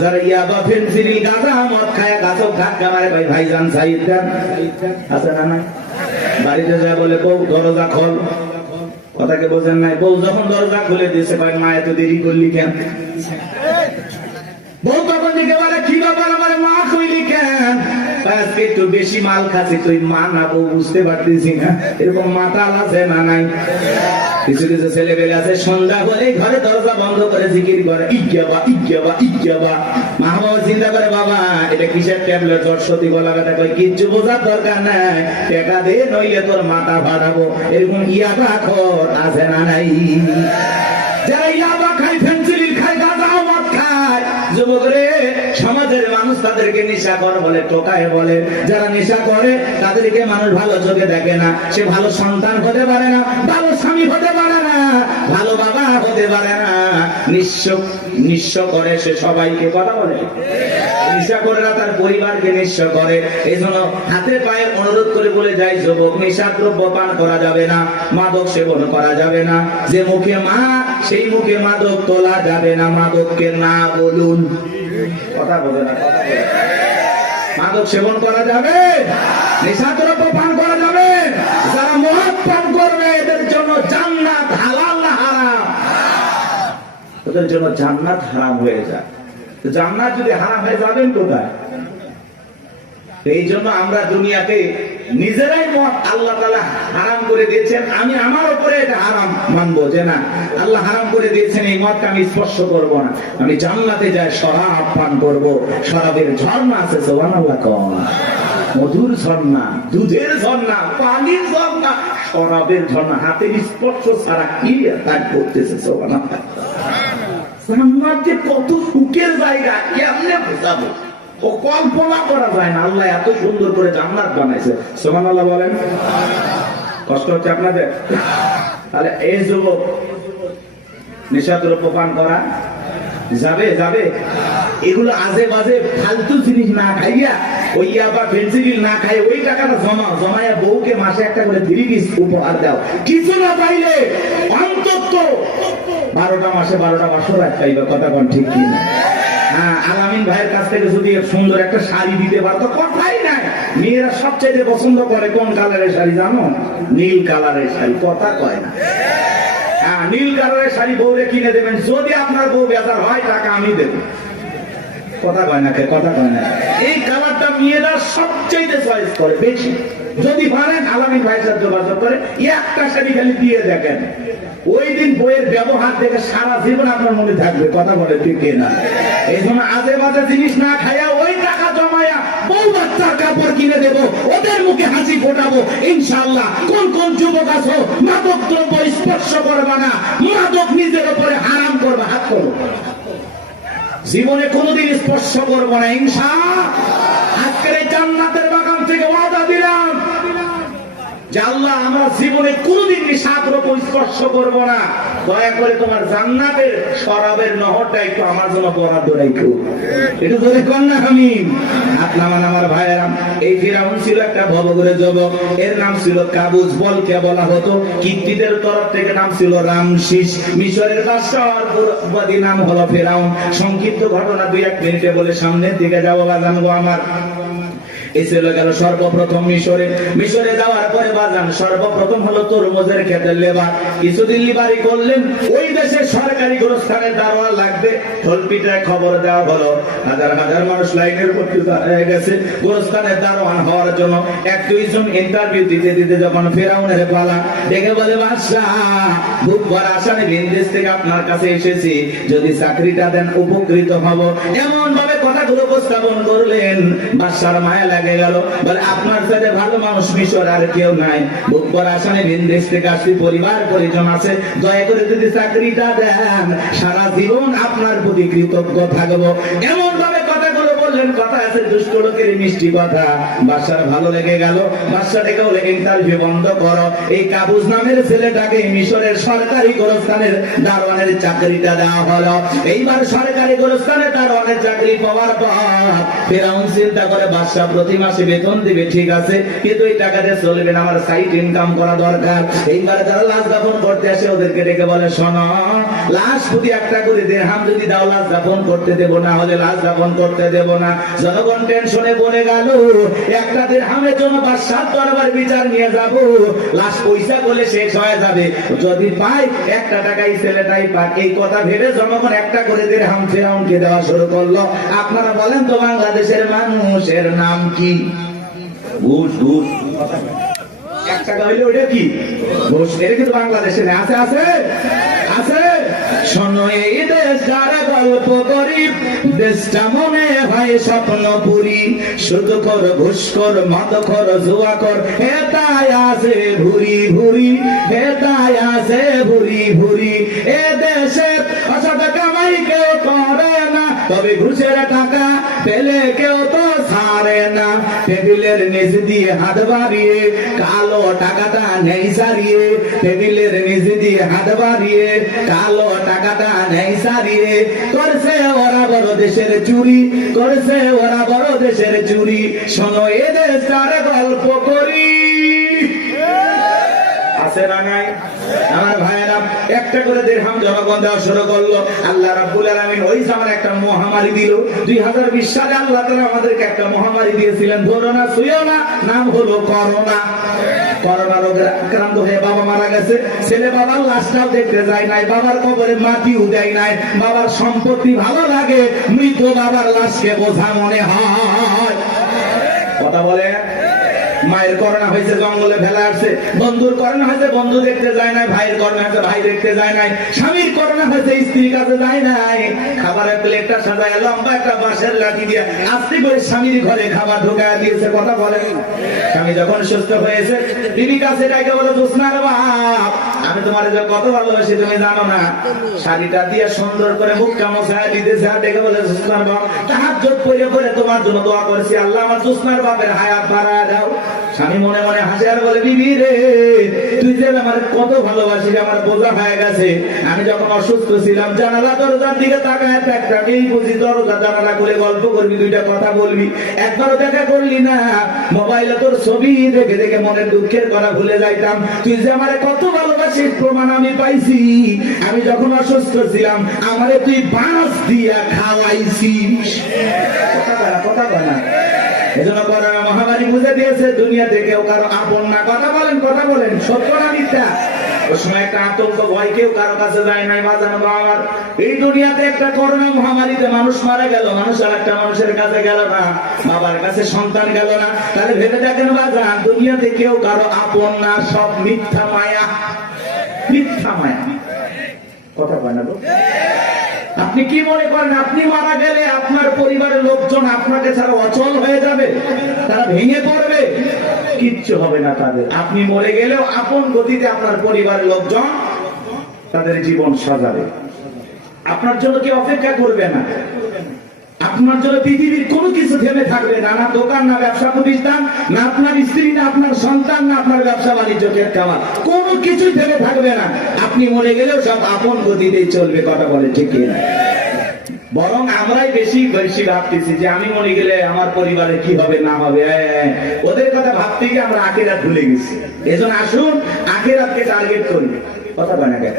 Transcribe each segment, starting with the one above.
যারা ইয়াবা ফেন্সিডিল গাঁজা মদ খায় গাছক ধাক্কা মারে ভাই ভাইজান সাইদ দেন আছে না না বাড়িতে যায় বলে বউ দরজা খোল কথাকে বোঝেন নাই বউ যখন দরজা খুলে দিয়েছে ভাই মা এত দেরি করলি কেন বউ তখন দিকে বলে কি ব্যাপার আমার মা কইলি কেন আজকে একটু বেশি মাল খাচ্ছি তুই মা না বউ বুঝতে পারতেছি না এরকম মাতাল আছে না নাই কিছু কিছু ছেলে পেলে আছে সন্ধ্যা হলে ঘরে দরজা বন্ধ করে জিকির করে ইজ্ঞাবা ইজ্ঞাবা ইজ্ঞাবা মা বাবা চিন্তা করে বাবা এটা কিসের ট্যাবলেট দর্শতি বলা কথা কই কিচ্ছু বোঝার দরকার নাই টাকা দে নইলে তোর মাথা ফাটাবো এরকম ইয়াবা খোর আছে না নাই যারা ইয়াবা খায় ফেন্সিডিল খায় গাঁজা মদ খায় যুবক রে সমাজের মানুষ তাদেরকে নেশাখোর বলে টোকায় বলে যারা নেশা করে তাদেরকে মানুষ ভালো চোখে দেখে না সে ভালো সন্তান হতে পারে না ভালো স্বামী হতে পারে না ভালো বাবা হতে পারে না নিঃস্ব করে সে সবাইকে কথা বলে নেশা করে না তার পরিবারকে নিঃস্ব করে এই জন্য হাতে পায়ে অনুরোধ করে বলে যায় যুবক নেশাদ্রব্য পান করা যাবে না মাদক সেবন করা যাবে না যে মুখে মা সেই মুখে মাদক তোলা যাবে না মাদককে না বলুন কথা বলে না মাদক সেবন করা যাবে নেশাদ্রব্য পান করা যাবে যারা মদ পান করবে এদের জন্য জান্নাত হালাল না হারাম ওদের জন্য জান্নাত হারাম হয়ে যায় জান্নাত যদি হারাম হয়ে যাবেন কোথায় এই জন্য আমরা দুনিয়াতে নিজেরাই মদ আল্লাহ তাআলা হারাম করে দিয়েছেন আমি আমার উপরে এটা হারাম মানবো যে না আল্লাহ হারাম করে দিয়েছেন এই মদকে আমি স্পর্শ করব না আমি জান্নাতে যাই শরাব পান করব শরাবের ঝর্ণা আছে সুবহানাল্লাহ কোন মধুর ঝর্ণা দুধের ঝর্ণা পানির ঝর্ণা শরাবের ঝর্ণা হাতের স্পর্শ ছাড়া কি তাই করতেছে সুবহানাল্লাহ জান্নাত যে কত সুখের জায়গা কেমনে বোঝাবো ও কল্পনা করা যায় না আল্লাহ এত সুন্দর করে জান্নাত বানাইছে সুবহানাল্লাহ বলেন কষ্ট হচ্ছে আপনাদের তাহলে এই যুবক নেশাদ্রব্য পান করা যাবে যাবে এগুলো আজে বাজে ফালতু জিনিস না খাইয়া ওই ইয়াবা ফেন্সিডিল না খাই ওই টাকাটা জমায়া বউকে মাসে একটা করে 3 পিস উপহার দাও কিছু না পাইলে অন্তত 12টা মাসে 12টা বছর খাইবা কথা কোন ঠিক কি না আলামিন ভাইয়ের কাছ থেকে যদি সুন্দর একটা শাড়ি দিতে পারতো কথাই নাই মেয়েরা সবচেয়ে পছন্দ করে কোন কালারের শাড়ি জানো নীল কালারের শাড়ি কথা কয় না নীল কালারের শাড়ি বউরে কিনে দেবেন যদি আপনার বউ বেজার হয় টাকা আমি দেবো কথা কয় না কথা কয় না এই কালারটা মেয়েরা সবচেয়ে চয়েস করে বেশি যদি পারেন আলামিন ভাইয়ের সাথে যোগাযোগ করে একটা শাড়ি খালি দিয়ে দেখেন ওই দিন বইয়ের ব্যবহার দেখে সারা জীবন আপনার মনে থাকবে কথা বলে ঠিক না এই জন্য আজে বাজে জিনিস না খাইয়া ওই টাকা জমায়া বউ বাচ্চার কাপড় কিনে দেবো ওদের মুখে হাসি ফোটাবো ইনশাআল্লাহ কোন কোন যুবক আছো মাদক দ্রব্য স্পর্শ করবা না মাদক নিজের উপরে হারাম করবা হাত করো জীবনে কোনোদিন স্পর্শ করবো না ইনশাআল্লাহ আজকের এই জান্নাতের বাগান থেকে ওয়াদা দিলাম যে আল্লাহ আমরা জীবনে কোনদিন নেশাদ্রব্য স্পর্শ করবো না দয়া করে তোমার জান্নাতের শরাবের নহরটা একটু আমার জন্য বরাদ্দ রাখো একটু জোরে কর না আমি আপনার আমার ভাইয়েরা এই ফিরাউন ছিল একটা ভবঘুরে যুবক এর নাম ছিল কাবুজ বলকে বলা হতো কিত্তিদের তরফ থেকে নাম ছিল রামশিস মিশরের বাদশাহর পুরোবাদী নাম হলো ফিরাউন সংক্ষিপ্ত ঘটনা 2-1 মিনিটে বলে সামনের দিকে যাবো বা জানবো আমার এই ছিল গেল সর্বপ্রথম মিশরে যাওয়ার পরে বাজান সর্বপ্রথম হলো তরমুজের ক্ষেতের লেবার কিছুদিন লিবারি করলেন ওই দেশের সরকারি গোরস্থানের দারোয়ান লাগবে ঢোলপিটায় খবর দেওয়া হলো হাজার হাজার মানুষ লাইনের ভর্তি হয়ে গেছে গোরস্থানের দারোয়ান হওয়ার জন্য 1-2 জন ইন্টারভিউ দিতে দিতে যখন ফেরাউনের পালা ডেকে বলে বাদশাহ বুক ভরা আসামে ভিন দেশ থেকে আপনার কাছে এসেছি যদি চাকরিটা দেন উপকৃত হব এমন ভাবে কথাগুলো উপস্থাপন করলেন বাদশার মায়া লাগে গেল বলে আপনার সাথে ভালো মানুষ মিশর আর কেউ নাই বুক ভরা আসামে ভিন দেশ থেকে আসছি পরিবার পরিজন আছে দয়া করে যদি চাকরিটা দেন সারা জীবন আপনার প্রতি কৃতজ্ঞ থাকবো এমন ভাবে কথাগুলো বললেন কথা আছে দুষ্ট লোকের মিষ্টি কথা। বাদশার ভালো লেগে গেল, বাদশা ডেকেও লেগে ইন্টারভিউ বন্ধ করো, এই কাবুস নামের ছেলেটাকে মিশরের সরকারি গোরস্থানের দারোয়ানের চাকরিটা দেওয়া হলো। এইবার সরকারি গোরস্থানে দারোয়ানের চাকরি পাওয়ার পর ফেরাউন চিন্তা করে বাদশা প্রতি মাসে বেতন দিবে, ঠিক আছে, কিন্তু এই টাকা দিয়ে চলবে না, আমার সাইড ইনকাম করা দরকার। এইবার যারা লাশ দাফন করতে আসে ওদেরকে ডেকে বলে, শোনো, লাশ প্রতি একটা করে দিরহাম যদি দাও লাশ দাফন করতে দেবো, না হলে লাশ দাফন করতে দেবো না। জনগণ টেনশনে পড়ে গেল, একটা দিরহামের জন্য বাদশার দরবার বিচার নিয়ে যাব, লাশ পয়সা করলে শেষ হয়ে যাবে, যদি পাই একটা টাকাই ছেলেটাই পাক। এই কথা ভেবে জনগণ একটা করে দিরহাম ফেরাউনকে দেওয়া শুরু করলো। আপনারা বলেন তো বাংলাদেশের মানুষের নাম কি? ঘুষ। ঘুষ এক টাকা হইলে ওইটা কি? ঘুষ। এটা কিন্তু বাংলাদেশে আছে আছে আছে। শোনো, এই দেশ যারা গল্প করি, দেশটা মনে হয় স্বপ্নপুরী, শুধু কর ঘুষ কর মদ কর জুয়া কর, হেতায় আছে ভুরি ভুরি, হেতায় আছে ভুরি ভুরি। এ দেশে অসৎ কামাই কেউ করে না, তবে ঘুষের টাকা পেলে কেউ তো ছাড়ে না। টেবিলের নিচ দিয়ে হাত বাড়িয়ে কালো টাকাটা নেই সারিয়ে, টেবিলের নিচ দিয়ে হাত বাড়িয়ে কালো টাকাটা নেই সারিয়ে, করছে ওরা বড় দেশের চুরি, করছে ওরা বড় দেশের চুরি। শোনো, এ দেশটার গল্প করি, আছে না নাই? আমার ভাইয়েরা, একটা করে দিরহাম জনগণ দেওয়া শুরু করলো। আল্লাহ রাব্বুল আলামিন ওই সময় একটা মহামারী দিল। 2020 সালে আল্লাহ তাআলা আমাদেরকে একটা মহামারী দিয়েছিলেন, ধরো না ছুঁয়ো না, নাম হলো করোনা। করোনা রোগে আক্রান্ত হয়ে বাবা মারা গেছে, ছেলে বাবার লাশটাও দেখতে যায় নাই, বাবার কবরে মাটিও দেয় নাই। বাবার সম্পত্তি ভালো লাগে, মৃত বাবার লাশকে বোঝা মনে হয়। কথা বলে। মায়ের করোনা হয়েছে, জঙ্গলে ফেলা আসছে। বন্ধুর করোনা হয়েছে, বন্ধু দেখতে যায় নাই। ভাইয়ের করোনা হয়েছে, ভাই দেখতে যায় নাই। স্বামীর করোনা হয়েছে, স্ত্রীর কাছে যায় নাই। খাবারের প্লেটটা সাজায় লম্বা একটা বাঁশের লাঠি দিয়ে আস্তে করে স্বামীর ঘরে খাবার ঢোকায় দিয়েছে। কথা বলেন। স্বামী যখন সুস্থ হয়েছে, বিবি কাছে ডাকে বলে, জোসনার বাপ, আমি তোমার কত ভালোবাসি তুমি জানো না। শাড়িটা দিয়ে সুন্দর করে মুখটা মোছায় দিতেছে, আর ডেকে বলে, জোসনার বাপ, তাহাজ্জুদ পড়ে পড়ে তোমার জন্য দোয়া করেছি, আল্লাহ আমার জোসনার বাপের হায়াত বাড়ায় দাও। স্বামী মনে মনে হাসে আর বলে, বিবি রে, তুই যে আমার কত ভালোবাসি, আমার বোঝা হয়ে গেছে। আমি যখন অসুস্থ ছিলাম, জানালা দরজার দিকে তাকায় একটা মেয়ে বুঝি, দরজা জানালা করে গল্প করবি, দুইটা কথা বলবি, একবারও দেখা করলি না। মোবাইলে তোর ছবি দেখে দেখে মনের দুঃখের কথা ভুলে যাইতাম। তুই যে আমার কত ভালোবাসিস প্রমাণ আমি পাইছি। আমি যখন অসুস্থ ছিলাম, আমারে তুই বাঁশ দিয়া খাওয়াইছিস। কথা বলে না। এজন্য করোনা মহামারী বুঝে দিয়েছে, দুনিয়াতে কেউ কারো আপন না। কথা বলেন, কথা বলেন, সত্য না মিথ্যা? ওই সময় একটা আতঙ্ক, ভয়, কেউ কারো কাছে যায় নাই। বাজানো আমার এই দুনিয়াতে একটা করোনা মহামারীতে মানুষ মারা গেল, মানুষ আর একটা মানুষের কাছে গেল না, বাবার কাছে সন্তান গেল না। তাহলে ভেবে দেখেন বাজান, দুনিয়াতে কেউ কারো আপন না, সব মিথ্যা মায়া, মিথ্যা মায়া। কথা বলে না? আপনি কি মনে করেন আপনি মারা গেলে আপনার পরিবারের লোকজন আপনাকে ছাড়া অচল হয়ে যাবে, তারা ভেঙে পড়বে? কিচ্ছু হবে না তাদের। আপনি মরে গেলেও আপন গতিতে আপনার পরিবারের লোকজন তাদের জীবন সাজাবে, আপনার জন্য কেউ অপেক্ষা করবে না। আপনার জন্য পৃথিবীর কোনো কিছু থেমে থাকবে না, না দোকান, না ব্যবসা প্রতিষ্ঠান, না আপনার স্ত্রী, না আপনার সন্তান, না আপনার ব্যবসা বাণিজ্য, খাবার, কোনো কিছুই থেমে থাকবে না। আপনি মরে গেলেও সব আপন গতিতেই চলবে। কথা বলে ঠিক না? বরং আমরাই বেশি বেশি ভাবতেছি যে আমি মরে গেলে আমার পরিবারে কি হবে না হবে, ওদের কথা ভাবতে গিয়ে আমরা আখিরাত ভুলে গেছি। এজন্য আসুন আখিরাতকে টার্গেট করি। কথা বলে না?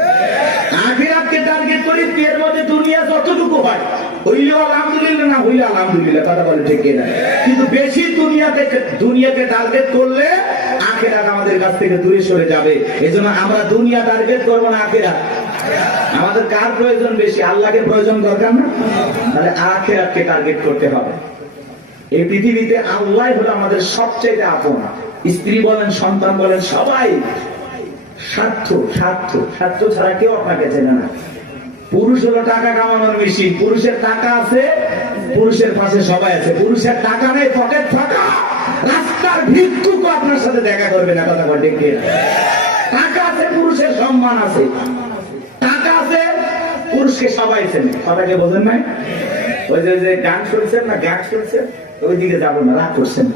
আখিরাতকে টার্গেট করি। এর মধ্যে দুনিয়া যতটুকু হয় হইলেও আলহামদুলিল্লাহ, না হইলে আলহামদুলিল্লাহ। কথা বলে ঠিক না? কিন্তু বেশি দুনিয়াকে টার্গেট করলে আখিরাত আমাদের কাছ থেকে দূরে সরে যাবে। এজন্য আমরা দুনিয়া টার্গেট করবো না, আখিরাত। আমাদের কার প্রয়োজন বেশি? আল্লাহকে প্রয়োজন দরকার না? তাহলে আখিরাতকে টার্গেট করতে হবে। এই পৃথিবীতে আল্লাহ হলো আমাদের সবচেয়ে আপন। স্ত্রী বলেন, সন্তান বলেন, সবাই স্বার্থ, স্বার্থ, স্বার্থ ছাড়া কেউ আপনাকে চেনে না। পুরুষ হলো টাকা কামানোর মেশিন। পুরুষের টাকা আছে, পুরুষের পাশে সবাই আছে। পুরুষের টাকা নেই, পকেট ফাঁকা, রাস্তার ভিক্ষুক আপনার সাথে দেখা করবে না। কথা বলে ঠিক না? টাকা আছে, পুরুষের সম্মান আছে। টাকা আছে, পুরুষকে সবাই চেনে। কথাকে বোঝেন নাই? ওই যে গান শুনছেন না, গান শুনছেন, ওইদিকে যাবো না, রাগ করছেন,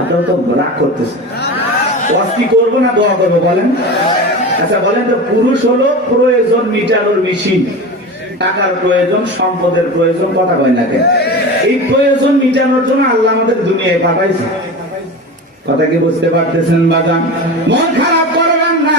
আপনারা তো রাগ করতেছেন। কি করবো না দোয়া করবো বলেন? আচ্ছা বলেন তো, পুরুষ হলো প্রয়োজন মিটানোর মেশিন, টাকার প্রয়োজন, সম্পদের প্রয়োজন, কথা কয় না কেন? এই প্রয়োজন মিটানোর জন্য আল্লাহ আমাদের দুনিয়ায় পাঠাইছে। কথা কি বুঝতে পারতেছেন বাজান? মন খারাপ করবেন না,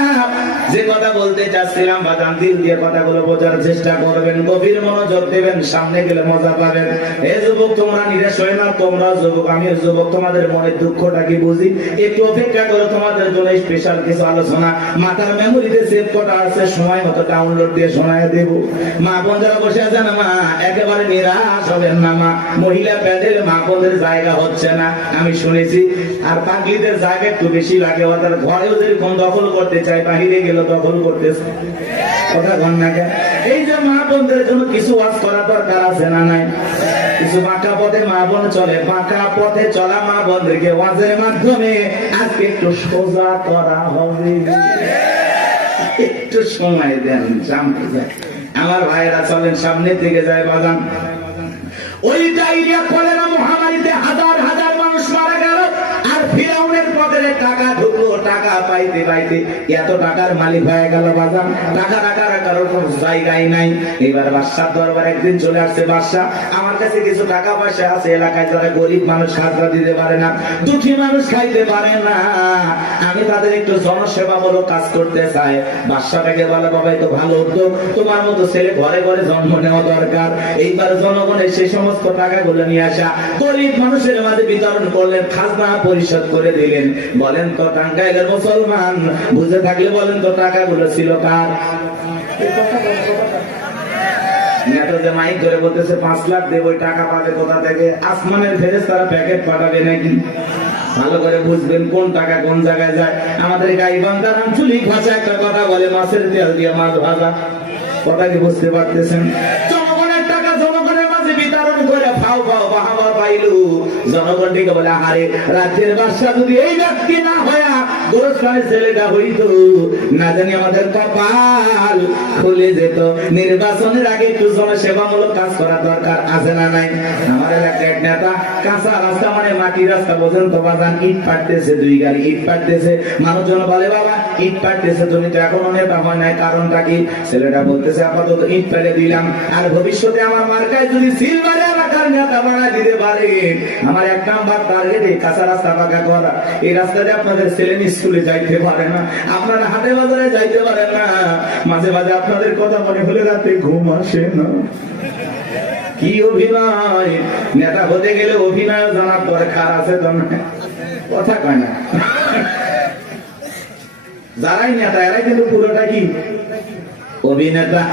যে কথা বলতে চাচ্ছিলাম বাজান, দিল দিয়ে কথাগুলো বোঝার চেষ্টা করবেন, গভীর মনোযোগ দেবেন, সামনে গেলে মজা পাবেন। হে যুবক, তোমরা নিরাশ হয় না, তোমরা যুবক, আমিও যুবক, তোমাদের মনের দুঃখটা কি বুঝি। একটু অপেক্ষা করো, তোমাদের জন্য স্পেশাল কিছু আলোচনা মাথার মেমোরিতে সেভ করা আছে, সময় মতো ডাউনলোড দিয়ে শোনায় দেব। মা বোন যারা বসে আছে না, মা একেবারে নিরাশ হবেন না মা। মহিলা প্যান্ডেলে মা বোনদের জায়গা হচ্ছে না, আমি শুনেছি। আর পাগলিদের জায়গা একটু বেশি লাগে, ওদের ঘরেও যেরকম দখল করতে চায়, বাহিরে গেলে দখল করতেছে, কথা কন না কেন? এই যে মা বোনদের জন্য কিছু ওয়াজ করা দরকার আছে না নাই? কিছু বাঁকা পথে মা বোন চলে, বাঁকা পথে চলা মা বোনদেরকে ওয়াজের মাধ্যমে আজকে একটু সোজা করা হবে। একটু সময় দেন, সামনে যায় আমার ভাইরা, চলেন সামনে থেকে যায় বাগান। ওই ডায়রিয়া কলেরা মহামারীতে হাজার হাজার মানুষ মারা গেল, আর ফিরাউনের পকেটে টাকা ঢুকলো, টাকা পাইতে পাইতে এত টাকার মালিক হয়ে গেল বাজান, টাকা রাখার কারোর কোনো জায়গায় নাই। এবার বাদশার দরবার একদিন চলে আসছে, বাদশাহ আমার কাছে কিছু টাকা পয়সা আছে, এলাকায় যারা গরিব মানুষ খাজনা দিতে পারে না, দুঃখী মানুষ খাইতে পারে না, আমি তাদের একটু জনসেবামূলক কাজ করতে চাই। বাদশাটাকে বলে, বাবা তো ভালো উদ্যোগ, তোমার মতো ছেলে ঘরে ঘরে জন্ম নেওয়া দরকার। এইবার জনগণের সেই সমস্ত টাকাগুলো নিয়ে আসা গরিব মানুষের মাঝে বিতরণ করলেন, খাজনা পরিশোধ করে দিলেন। বলেন তো টাঙ্গাইলের মুসলমান, বুঝে থাকলে বলেন তো টাকাগুলো ছিল কার? নেতা যে মাইক ধরে বলতেছে 5 লাখ দেব, ওই টাকা পাবে কোথা থেকে? আসমানের ফেরেশতারা প্যাকেট পাঠাবে নাকি? ভালো করে বুঝবেন কোন টাকা কোন জায়গায় যায়। আমাদের গাইবান্ধার আঞ্চলিক ভাষা একটা কথা বলে, মাছের তেল দিয়ে মাছ ভাজা। কথা কি বুঝতে পারতেছেন? জনগণের টাকা জনগণের মাঝে বিতরণ করে ফাও ফাও বাহাবা পাইলু, জনগণ থেকে বলে, আরে রাজ্যের বাদশা যদি এই ব্যক্তি না হয়া গোরস্থানের ছেলেটা হইতো, না জানি আমাদের কপাল খুলে যেত। নির্বাচনের আগে একটু জনসেবামূলক কাজ করা দরকার আছে না নাই? আমার এলাকার নেতা কাঁচা রাস্তা মানে মাটি রাস্তা বোঝেন তো বাজান, ইট পাড়তেছে, 2 গাড়ি ইট পাড়তেছে। মানুষজন বলে, বাবা ইট পাড়তেছে, তুমি তো এখনো নেতা হয় নাই, কারণটা কি? ছেলেটা বলতেছে, আপাতত ইট ফেলে দিলাম, আর ভবিষ্যতে আমার মার্কায় যদি সিলভারে এলাকার নেতা বানায় দিতে পারে, আমার 1 নাম্বার টার্গেটে কাঁচা রাস্তা পাকা করা। এই রাস্তাতে আপনাদের ছেলে স্কুলে যাইতে পারে না, আপনারা হাটে বাজারে যাইতে পারেন না, মাঝে মাঝে আপনাদের কথা মনে হলে রাতে ঘুম আসে না। কি অভিনয়! নেতা হতে গেলে অভিনয় জানার দরকার আছে তো না? কথা কয় না। যারাই নেতা এরাই কিন্তু পুরোটা কি অভিনেতা।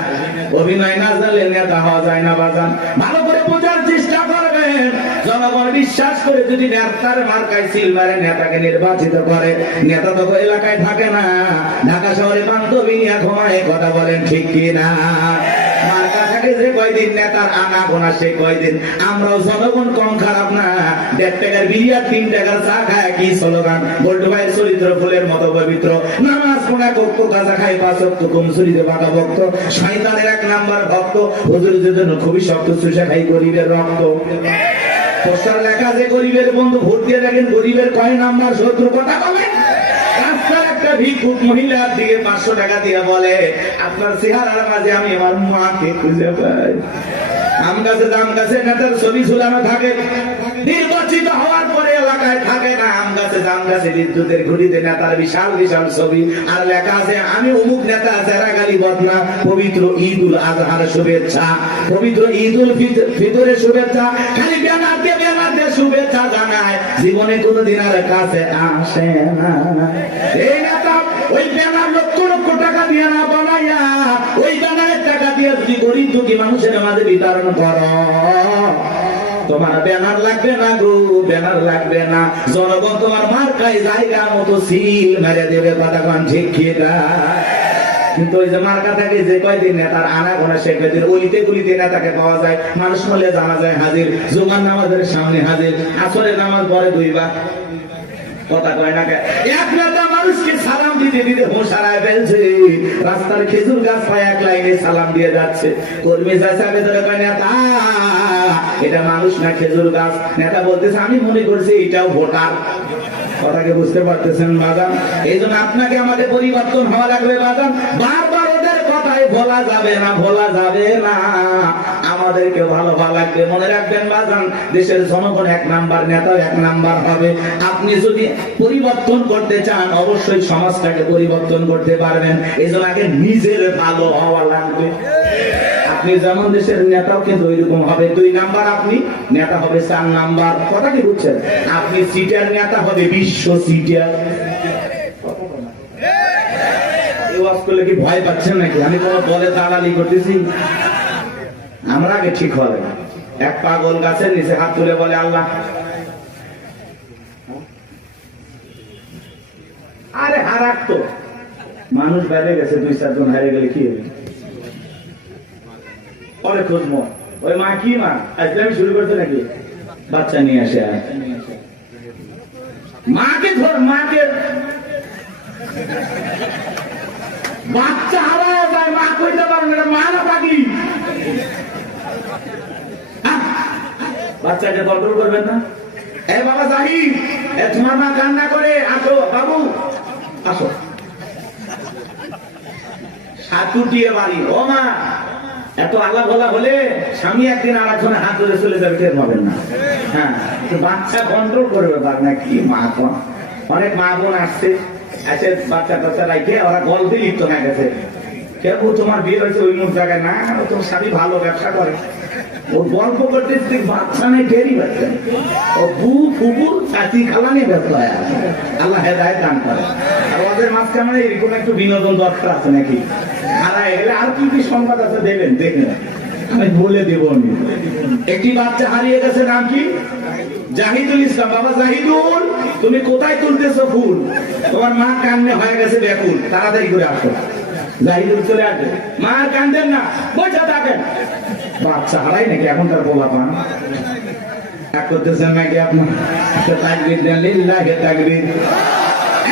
অভিনয় না জানলে নেতা হওয়া যায় না বাজান। ভালো করে বোঝার চেষ্টা করবেন। জনগণ বিশ্বাস করে যদি নেতার মার্কায় সিলভারে নেতাকে নির্বাচিত করে, নেতা তো এলাকায় থাকে না, ঢাকা শহরে বান্ধবী নিয়ে ঘুমায়, কথা বলেন ঠিক কিনা? মার্কা থাকে যে কয়দিন, নেতার আনা গোনা সে কয়দিন। আমরাও জনগণ কম খারাপ না, 1.5 টাকার বিরিয়ার 3 টাকার চা খায় কি স্লোগান, বল্টু ভাইয়ের চরিত্র ফুলের মতো পবিত্র, নামাজ পড়া কক্ষ গাঁজা খাই 5 ওয়াক্ত, কমসুরিতে বাঁকা ভক্ত, শয়তানের 1 নাম্বার ভক্ত, হুজুরদের জন্য খুবই শক্ত, চুষা খাই গরিবের রক্ত। পোস্টার লেখা যে গরিবের বন্ধু, ভোট দিয়ে দেখেন গরিবের কয় নাম্বার শত্রু, কথা বলেন। রাস্তার একটা ভিক্ষুক মহিলার দিকে 500 টাকা দিয়ে বলে, আপনার চেহারার মাঝে আমি আমার মাকে খুঁজে পাই। আম গাছে জাম গাছে নেতার ছবি ঝুলানো থাকে, নির্বাচিত হওয়ার পরে এলাকায় থাকে না। আম গাছে জাম গাছে বিদ্যুতের ঘুড়িতে নেতার বিশাল বিশাল ছবি, আর লেখা আছে আমি অমুক নেতা, যারা গালি বদনা, পবিত্র ঈদ উল আজহার শুভেচ্ছা, পবিত্র ঈদ উল ফিতরের শুভেচ্ছা, খালি ব্যানার দিয়ে শুভেচ্ছা জানায়, জীবনে কোনোদিন আর কাছে আসে না। এই নেতা ওই ব্যানার লক্ষ লক্ষ টাকা দিয়ে না বানাইয়া, ওই ব্যানারের টাকা দিয়ে যদি গরিব দুঃখী মানুষের মাঝে বিতরণ করো, তোমার ব্যানার লাগবে না গো, ব্যানার লাগবে না। জনগণ তোমার মার্কায় জায়গা মতো সিল মেরে দেবে, কথা কন ঠিক কিনা? কিন্তু ওই যে মার্কা থাকে যে কয়দিন নেতার আনা গোনা সে কয়দিন, অলিতে গলিতে নেতাকে পাওয়া যায়, মানুষ মলে জানা যায় হাজির, জুমার নামাজের সামনে হাজির, আসরের নামাজ পরে 2 বার, কথা কয় না। এক নেতা মানুষকে সালাম দিতে দিতে হোশ হারায় ফেলছে, রাস্তার খেজুর গাছ পায় 1 লাইনে সালাম দিয়ে যাচ্ছে, কর্মী চাচা ভেতরে কয়, নেতা এটা মানুষ না খেজুর গাছ। নেতা বলতেছে আমি মনে করছি এটাও ভোটার। কথাকে বুঝতে পারতেছেন বাজান? এই জন্য আপনাকে আমাদের পরিবর্তন হওয়া লাগবে বাজান। বারবার ওদের কথায় ভোলা যাবে না, ভোলা যাবে না। আমাদেরকে ভালো ভালো লাগবে। মনে রাখবেন বাজান, দেশের জনগণ এক নাম্বার, নেতাও এক নাম্বার হবে। আপনি যদি পরিবর্তন করতে চান অবশ্যই সমাজটাকে পরিবর্তন করতে পারবেন। এই জন্য আগে নিজের ভালো হওয়া লাগবে। আপনি যেমন দেশের নেতাও কিন্তু ওইরকম হবে। 2 নাম্বার আপনি নেতা হবে 4 নাম্বার। কথা কি বুঝছেন? আপনি সিটার নেতা হবে বিশ্ব সিটার। কি ভয় পাচ্ছেন নাকি? আমি কোন দলে দালালি করতেছি? আমরা আগে ঠিক হবে। এক পাগল গাছের নিচে হাত তুলে বলে আল্লাহ, আরে হারাক তো মানুষ বাইরে গেছে, 2-4 জন হারিয়ে গেলে কি হবে? পরে খুঁজবো ওই মা কি মা আজকে আমি শুরু করতে নাকি বাচ্চা নিয়ে আসে, মাকে ধর, মাকে বাচ্চা হারায় যায়, মা কইতে পারো না, মা না পাগলি। বাচ্চাকে কন্ট্রোল করবেন না। এ বাবা জাহিদ, তোমার মা কান্না করে, আসো বাবু আসো। সাতুটিয়ে বাড়ি, ও মা এত আল্লাহ বলা হলে স্বামী একদিন আর একজনে হাত ধরে চলে যাবে, টের পাবেন না। হ্যাঁ, বাচ্চা কন্ট্রোল করবে না কি মা। অনেক মা বোন আসছে, এসে বাচ্চা টাচ্চা রাখে ওরা গল্পে লিপ্ত হয়ে গেছে। কেউ তোমার বিয়ে হয়েছে ওই মুখ জায়গায় না, তোমার স্বামী ভালো ব্যবসা করে, ও গল্প করতে বাচ্চা নেই, টেরই পাচ্ছে। ও বু ফুবুর চাচি খালা নিয়ে ব্যস্ত হয়। আল্লাহ হেদায়েত দান করে। আর ওদের মাঝখানে এরকম একটু বিনোদন দরকার আছে নাকি? হারায় গেলে আর কি কি সংবাদ আছে দেবেন, দেখেন আমি বলে দেব। একটি বাচ্চা হারিয়ে গেছে, নাম কি? জাহিদুল ইসলাম। বাবা জাহিদুল, তুমি কোথায় তুলতেছো ফুল? তোমার মা কান্নে হয়ে গেছে ব্যাকুল, তাড়াতাড়ি করে আসো। জাহিদুল চলে আসবে, মা কান্দেন না, বসে থাকেন। বাচ্চা হারাই নাকি এখনকার বলা পান এক করতেছেন নাকি আপনার? তাকবীর দেন, লিল্লাহি তাকবীর।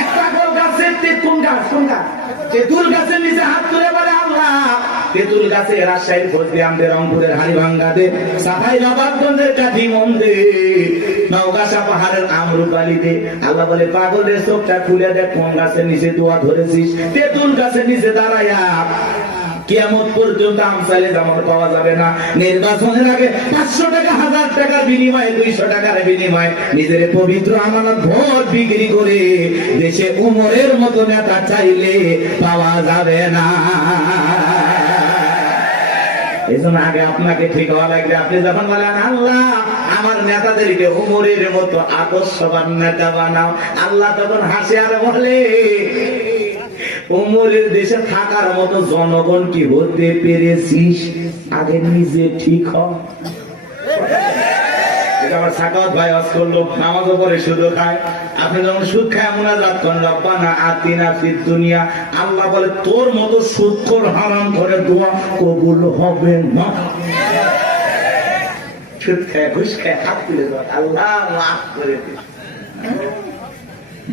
একটা গাছের তেঁতুল গাছ, কোন গাছ? তেঁতুল গাছের নিচে হাত তুলে বলে আল্লাহ, তেঁতুল গাছে রাজশাহীর ফজলিয়ামদের, রংপুরের হাড়িভাঙ্গাতে, সাফাই নবাবগঞ্জের কাঠিমন্দে, নওগাঁসা পাহাড়ের আমরুপালিতে। আল্লাহ বলে পাগলের চোখটা খুলে দেখ, কোন গাছের নিচে দোয়া ধরেছিস? তেঁতুল গাছের নিচে দাঁড়াইয়া। কিয়ামত পর্যন্ত আমসালে জামাত পাওয়া যাবে না। নির্বাচনের আগে 500 টাকা, 1000 টাকার বিনিময়ে, 200 টাকার বিনিময়ে নিজের পবিত্র আমানত ভোট বিক্রি করে দেশে উমরের মতো নেতা চাইলে পাওয়া যাবে না। এই জন্য আগে আপনাকে ঠিক হওয়া লাগবে। আপনি যখন বলেন আল্লাহ আমার নেতাদেরকে উমরের মতো আদর্শবান নেতা বানাও, আল্লাহ তখন হাসে আর বলে উমরের দেশে থাকার মতো জনগণ কি হতে পেরেছিস? আগে নিজে ঠিক হ। আমার সাকাওয়াত ভাই আজ করলো, নামাজও পড়ে সুদ খায়। আপনি যখন সুদ খায় মুনাজাত করেন রব্বানা আতিনা ফিদ দুনিয়া, আল্লাহ বলে তোর মতো সুদখোর হারাম করে দোয়া কবুল হবে না। সুদ খায়, ঘুষ খায়, হাত তুলে দেওয়া, আল্লাহ মাফ করে দিন।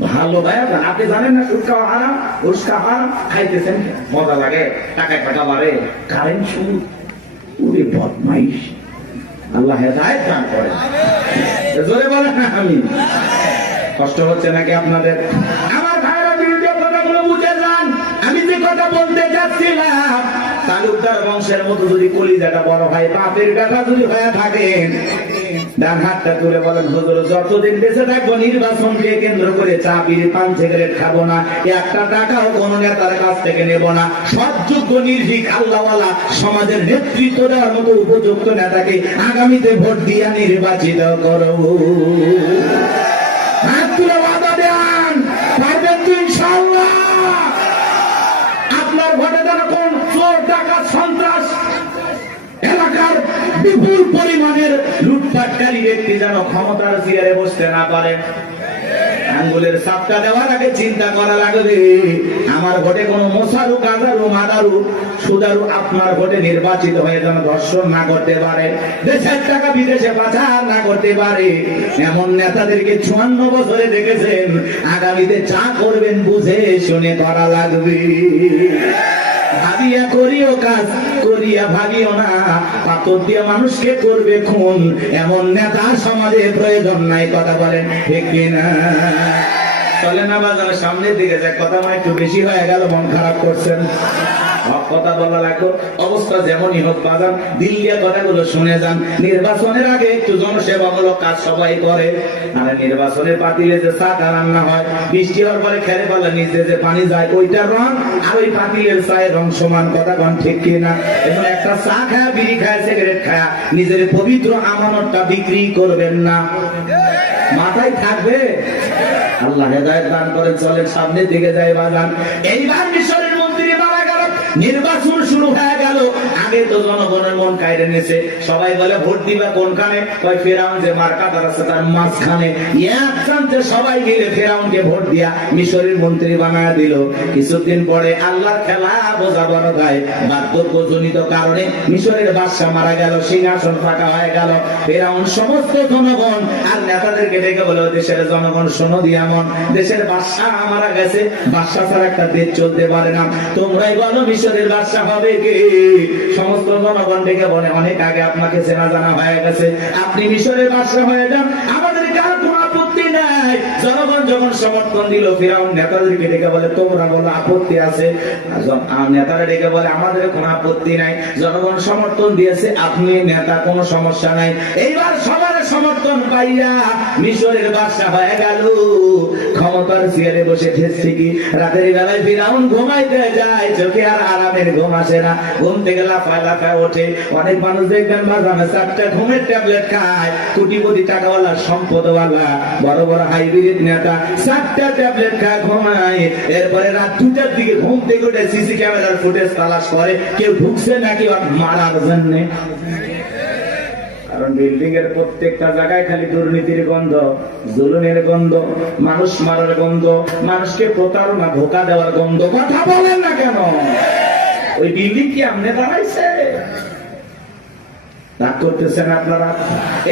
ভালো ভাই, আপনি জানেন না সুদ খাওয়া হারাম, ঘুষ খাওয়া হারাম, খাইতেছেন মজা লাগে, টাকায় টাকা বাড়ে, কারেন্ট সুদ, ওরে বদমাইশ। আল্লাহ হেদায়েত দান করে। জোরে বলেন না আমি। কষ্ট হচ্ছে নাকি আপনাদের? আমার ভাইরা ভিডিও কথাগুলো বুঝে যান। আমি যে কথা বলতে যাচ্ছিলাম, তালুকদার বংশের মতো যদি কলিজাটা বড় হয়, বাপের বেটা যদি হয়ে থাকেন, ডান হাতটা তুলে বলেন হুজুর যতদিন বেঁচে থাকবো নির্বাচনকে কেন্দ্র করে চা বিড়ি পান সিগারেট খাবো না, 1 টাকাও কোন নেতার কাছ থেকে নেব না। সৎযোগ্য নির্ভীক আল্লাহওয়ালা সমাজের নেতৃত্ব দেওয়ার মতো উপযুক্ত নেতাকে আগামীতে ভোট দিয়া নির্বাচিত করব। হাত তুলে ওয়াদা দেন, পারবেন তো ইনশাআল্লাহ? আপনার ভোটে যেন কোন চোর ডাকাত সন্ত্রাস এলাকার বিপুল পরিমাণের লুটপাটকারী ব্যক্তি যেন ক্ষমতার চেয়ারে বসতে না পারে। আঙ্গুলের সাপটা দেওয়ার আগে চিন্তা করা লাগবে, আমার ভোটে কোন মোসারু, গাজারু, মাদারু, সুদারু আপনার ভোটে নির্বাচিত হয়ে যেন ধর্ষণ না করতে পারে, দেশের টাকা বিদেশে পাচার না করতে পারে। এমন নেতাদেরকে 54 বছরে দেখেছেন, আগামীতে চা করবেন বুঝে শুনে করা লাগবে। ভাবিয়া করিও কাজ, করিয়া ভাবিও না পাথর দিয়ে মানুষকে করবে খুন, এমন নেতা সমাজে প্রয়োজন নাই। কথা বলেন ঠিক কিনা? চলে না বাজার সামনের দিকে যায়, কথা মানে একটু বেশি হয়ে গেল, মন খারাপ করছেন। কথা বলা লাগলো, অবস্থা যেমনই হোক বাজান দিল দিয়ে কথাগুলো শুনে যান। নির্বাচনের আগে একটু জনসেবামূলক কাজ সবাই করে, আর নির্বাচনের পাতিলে যে চা রান্না হয়, বৃষ্টি হওয়ার পরে খেলে পালা নিচে যে পানি যায়, ওইটার রং আর ওই পাতিলের চায়ের রং সমান। কথা কন ঠিক কিনা? এখন একটা চা খায়া, বিড়ি খায়, সিগারেট খায়া নিজের পবিত্র আমানতটা বিক্রি করবেন না। মাথায় থাকবে। আল্লাহ হেদায়েত দান করেন। চলেন সামনের দিকে যাই বাজান। এইবার মিশরের মন্ত্রী মারা গেল, নির্বাচন শুরু হয়ে গেল। আগে তো জনগণের মন কাইরে নিয়েছে, সবাই বলে ভোট দিবা কোনখানে? কয় ফেরাউন যে মার্কাটার আছে তার মাঝখানে। এক প্রান্তে সবাই মিলে ফেরাউনকে ভোট দিয়া মিশরের মন্ত্রী বানায় দিল। কিছুদিন পরে আল্লাহর খেলা বোঝা বড় ভাই, বার্ধক্যজনিত কারণে মিশরের বাদশা মারা গেল, সিংহাসন ফাঁকা হয়ে গেল। ফেরাউন সমস্ত জনগণ আর নেতাদেরকে ডেকে বলে, দেশের জনগণ শোনো দিয়া মন, দেশের বাদশা মারা গেছে, বাদশা ছাড়া একটা দেশ চলতে পারে না, তোমরাই বলো মিশরের বাদশা হবে কে? সমস্ত জনগণ ডেকে বলে, অনেক আগে আপনাকে চেনা জানা হয়ে গেছে, আপনি মিশরের বাদশা হয়ে যান, আমাদের কার কোনো আপত্তি নাই। জনগণ যখন সমর্থন দিল, ফিরাউন নেতাদেরকে ডেকে বলে, তোমরা বলো আপত্তি আছে? নেতারা ডেকে বলে, আমাদের কোনো আপত্তি নাই, জনগণ সমর্থন দিয়েছে, আপনি নেতা, কোনো সমস্যা নাই। এইবার সবার সমর্থন পাইয়া মিশরের বাদশা হয়ে গেল। ক্ষমতার চেয়ারে বসে ঠেসছে কি, রাতের বেলায় ফিরাউন ঘুমাইতে যায়, চোখে আর আরামের ঘুম আসে না, ঘুম থেকে লাফায় লাফায় ওঠে। অনেক মানুষ দেখবেন বাজানে 4টা ঘুমের ট্যাবলেট খায়, কোটিপতি টাকাওয়ালা সম্পদওয়ালা বড় বড় হাইব্রিড নেতা 4টা ট্যাবলেট খায়, ঘুমায়। এরপরে রাত 2টার দিকে ঘুম থেকে উঠে সিসি ক্যামেরার ফুটেজ তালাশ করে, কেউ ঢুকছে নাকি মারার জন্য। কারণ বিল্ডিং এর প্রত্যেকটা জায়গায় খালি দুর্নীতির গন্ধ, জুলুমের গন্ধ, মানুষ মারার গন্ধ, মানুষকে প্রতারণা ধোঁকা দেওয়ার গন্ধ। কথা বলেন না কেন? ওই বিল্ডিং কি আমনে দাঁড়াইছে? রাগ করতেছেন আপনারা?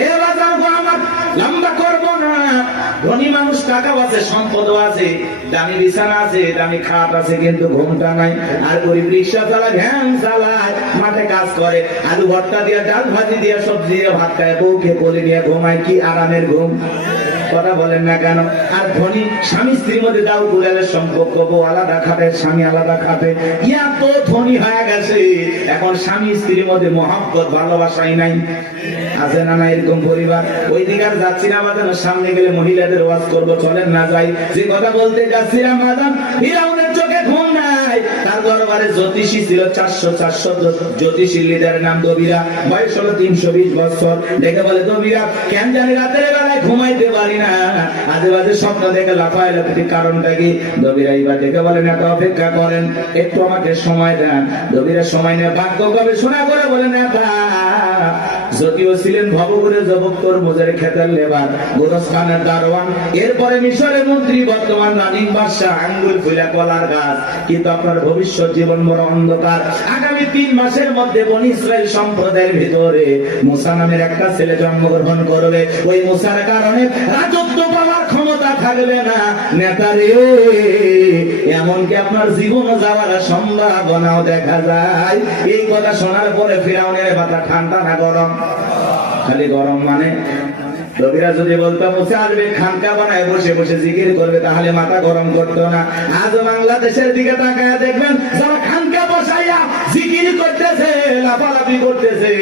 এ বাজার গো, আমার লম্বা করবো না। ধনী মানুষ টাকা আছে, সম্পদ আছে, দামি বিছানা আছে, দামি খাট আছে, কিন্তু ঘুমটা নাই। আর গরিব রিক্সা চালায়, ভ্যান চালায়, মাঠে কাজ করে, আলু ভর্তা দিয়ে, ডাল ভাজি দিয়ে, সবজি দিয়ে ভাত খায়, বউকে কোলে নিয়ে ঘুমায়, কি আরামের ঘুম। কথা বলেন না কেন? আর ধনী স্বামী স্ত্রীর মধ্যে দাও কুড়ালের সম্পর্ক, বউ আলাদা খাটে, স্বামী আলাদা খাটে, ইয়া তো ধনী হয়ে গেছে, এখন স্বামী স্ত্রীর মধ্যে মহব্বত ভালোবাসাই নাই। আছে না না এরকম পরিবার? ওই দিকে আর যাচ্ছি না বাজান, সামনে গেলে মহিলাদের ওয়াজ করবো, চলেন না যাই। যে কথা বলতে যাচ্ছিলাম বাজান, ফিরাউনের চোখে ঘুম নাই। তার দরবারে জ্যোতিষী ছিল 400 জ্যোতিষী লিডারের নাম দবিরা, বয়স হলো 320 বছর। দেখে বলে, দবিরা কেন জানি রাতের বেলায় ঘুমাইতে পারি না, আজে বাজে স্বপ্ন দেখে লাফায় লাফি, কারণটা কি? দবিরা এবার দেখে বলেন, এত অপেক্ষা করেন, একটু আমাকে সময় দেন। দবিরা সময় নিয়ে ভাগ্য গবেষণা করে বলেন, নেতা যদিও ছিলেন ভবঘুরে জবক তরমুজের খেতের লেবার, গোরস্থানের দারোয়ান, এরপরে মিশরের মন্ত্রী, বর্তমান রানিং বাদশা, আঙ্গুল ফুলা কলার গাছ, কিন্তু আপনার ভবিষ্যৎ জীবন বড় অন্ধকার। আগামী 3 মাসের মধ্যে বনি ইসরাইল সম্প্রদায়ের ভিতরে মুসা নামের একটা ছেলে জন্মগ্রহণ করবে। ওই মুসার কারণে রাজত্ব পাওয়ার ক্ষমতা থাকবে না। নেতারে, এমনকি আপনার জীবন যাওয়ার সম্ভাবনাও দেখা যায়। এই কথা শোনার পরে ফিরাউনের মাথা ঠান্ডা না গরম? খালি গরম। মানে রবিরা যদি বলতাম মুসা আসবে, খানকা বানায় বসে বসে জিকির করবে, তাহলে মাথা গরম করতো না। আজ বাংলাদেশের দিকে তাকায় দেখবেন, যারা খানকা বসাইয়া জিকির করতেছে, লাফালাফি করতেছে,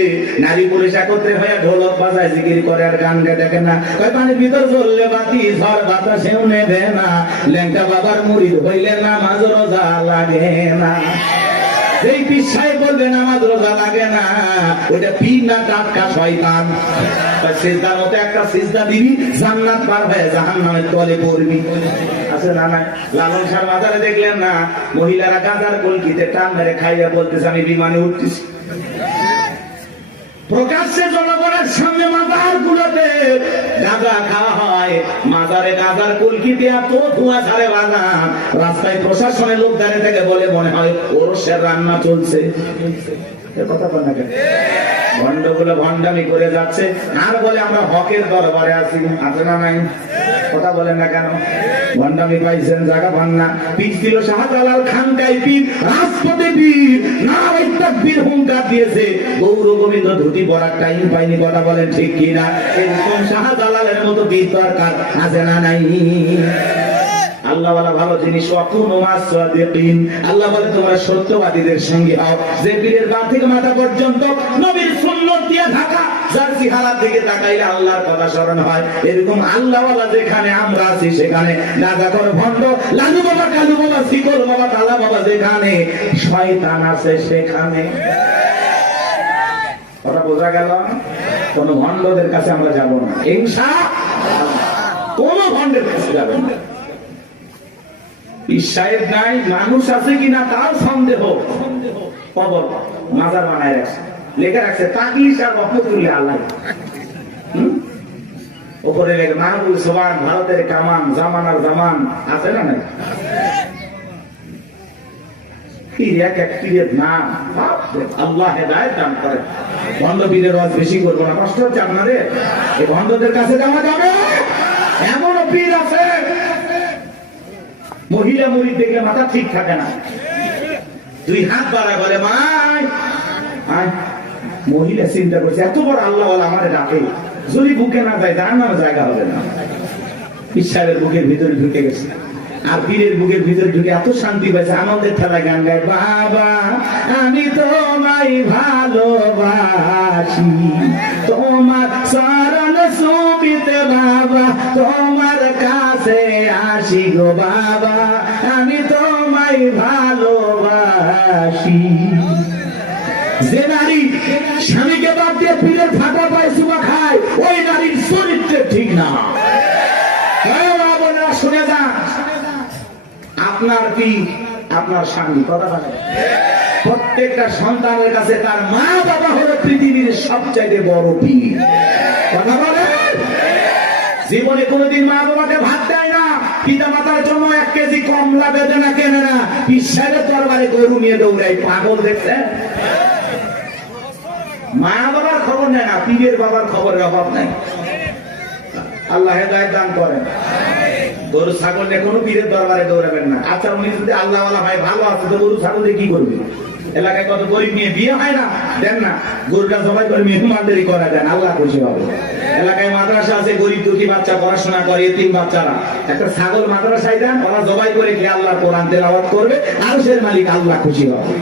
নারী পুরুষ একত্রে হয়ে ঢোলক বাজায় জিকির করে, আর গান গে দেখে না। কয় পানির ভিতর জ্বললে বাতি, ঝড় বাতাসেও নেবে না, ল্যাংটা বাবার মুরিদ হইলে নামাজ রোজা লাগে না। এই পিছায় বলবে নামাজ রোজা লাগে না, ওইটা পীর না টাটকা শয়তান। সিজদার মতো একটা সিজদা দিবি, জান্নাত পার হয়ে জাহান্নামের তলে পড়বি। আছে না নাই? লালন শাহ বাজারে দেখলেন না, মহিলারা গাঁজার কলকিতে টান মেরে খাইয়া বলতেছে, আমি বিমানে উঠতেছি। প্রকাশ্যে জনগণের সামনে মাজার গুলোতে গাঁজা খাওয়া হয়, মাজারে গাঁজার কলকি দিয়া তো ধোঁয়া ছাড়ে বাজান। রাস্তায় প্রশাসনের লোক দাঁড়িয়ে থেকে বলে, মনে হয় ওরসের রান্না চলছে। কথা বল না কেন? ভণ্ডগুলো ভণ্ডামি করে যাচ্ছে আর বলে আমরা হকের দরবারে আছি, আছে না নাই? কথা বলেন না কেন? ভণ্ডামি পাইছেন, জায়গা পান না। পীর ছিল শাহজালাল খানকাই পীর, রাজপথে পীর, নারায়ে তাকবীর হুঙ্কার দিয়েছে, গৌর গোবিন্দ ধুতি পরার টাইম পাইনি। কথা বলেন ঠিক কিনা? এরকম শাহজালালের মতো পীর দরকার আছে না নাই? আল্লাহ ওয়ালা ভালো জিনিস, ওয়াকুনু মাস-সাদিকিন। আল্লাহ বলে তোমরা সত্যবাদীদের সঙ্গে হও। যে পীরের পা থেকে মাথা পর্যন্ত নবীর সুন্নাত দিয়ে ঢাকা, যার চেহারার দিকে তাকাইলে আল্লাহর কথা স্মরণ হয়, এরকম আল্লাহ ওয়ালা যেখানে আমরা আছি সেখানে নাজাকর ভণ্ড, লালু বাবা, কালু বাবা, শিকল বাবা, তালা বাবা যেখানে, শয়তান আছে সেখানে। কথা বোঝা গেল? কোন ভণ্ডদের কাছে আমরা যাব না ইনশাআল্লাহ, কোন ভণ্ডের কাছে যাবেন না। সাহেব নাই, মানুষ আছে কিনা তার সন্দেহ। কবর মাজার বানায় রাখছে, লেখা রাখছে তাকলিশ আর রহমতুল্লাহ আল্লাহ, ওপরে লেখে মাহবুব সোবান, ভারতের কামান, জামানার জামান, আছে না নাই? এক এক পীরের নাম, আল্লাহ হেদায়েত দান করে। ভণ্ড পীরের ওয়াজ বেশি করবো না, কষ্ট হচ্ছে আপনাদের? এই ভণ্ডদের কাছে যাওয়া যাবে? এমনও পীর আছে মহিলা মুরিদ দেখলে মাথা ঠিক থাকে না, দুই হাত বাড়ায় বলে মাই। মহিলা চিন্তা করছে এত বড় আল্লাহ আমারে ডাকে, যদি বুকে না যায় তার নামে জায়গা হবে না। পীর সাহেবের বুকের ভিতরে ঢুকে গেছে, আর পীরের বুকের ভিতরে ঢুকে এত শান্তি পাইছে, আনন্দের ঠেলায় গান গায়, বাবা আমি তোমায় ভালোবাসি, তোমার চরণ সুবিতে বাবা, তোমার কাছে আসি গো বাবা, আমি তোমায় ভালোবাসি। যে নারী স্বামীকে বাদ দিয়ে পীরের ফাটা পায় চুমা খায়, ওই নারীর চরিত্র ঠিক না। শুনে যান, আপনার পীর আপনার স্বামী। কথা বলে প্রত্যেকটা সন্তানের কাছে তার মা বাবা হলো পৃথিবীর সবচাইতে বড় পীর। কথা বলে জীবনে কোনোদিন মা বাবাকে ভাত দেয় না, পিতা মাতার জন্য 1 কেজি কমলা বেদনা কেনে না, পীর সাহেবের দরবারে গরু নিয়ে দৌড়ায়। পাগল দেখছেন? মা বাবার খবর নেয় না, পীরের বাবার খবরের অভাব নাই। আল্লাহ হেদায়েত দান করেন। গরু ছাগল নিয়ে কোনো পীরের দরবারে দৌড়াবেন না। আচ্ছা উনি যদি আল্লাহ ওয়ালা ভাই ভালো আছে তো গরু ছাগল দিয়ে কি করবে? এলাকায় কত গরিব নিয়ে বিয়ে হয় না, দেন না, গরুটা জবাই করে মেহমানদারি করা দেন, আল্লাহ খুশি হবে। এলাকায় মাদ্রাসা আছে, গরিব দুঃখী বাচ্চা পড়াশোনা করে, এতিম বাচ্চারা, একটা ছাগল মাদ্রাসায় দেন, ওরা জবাই করে খেয়ে আল্লাহ কোরআন তেলাওয়াত করবে, আরশের মালিক আল্লাহ খুশি হবে।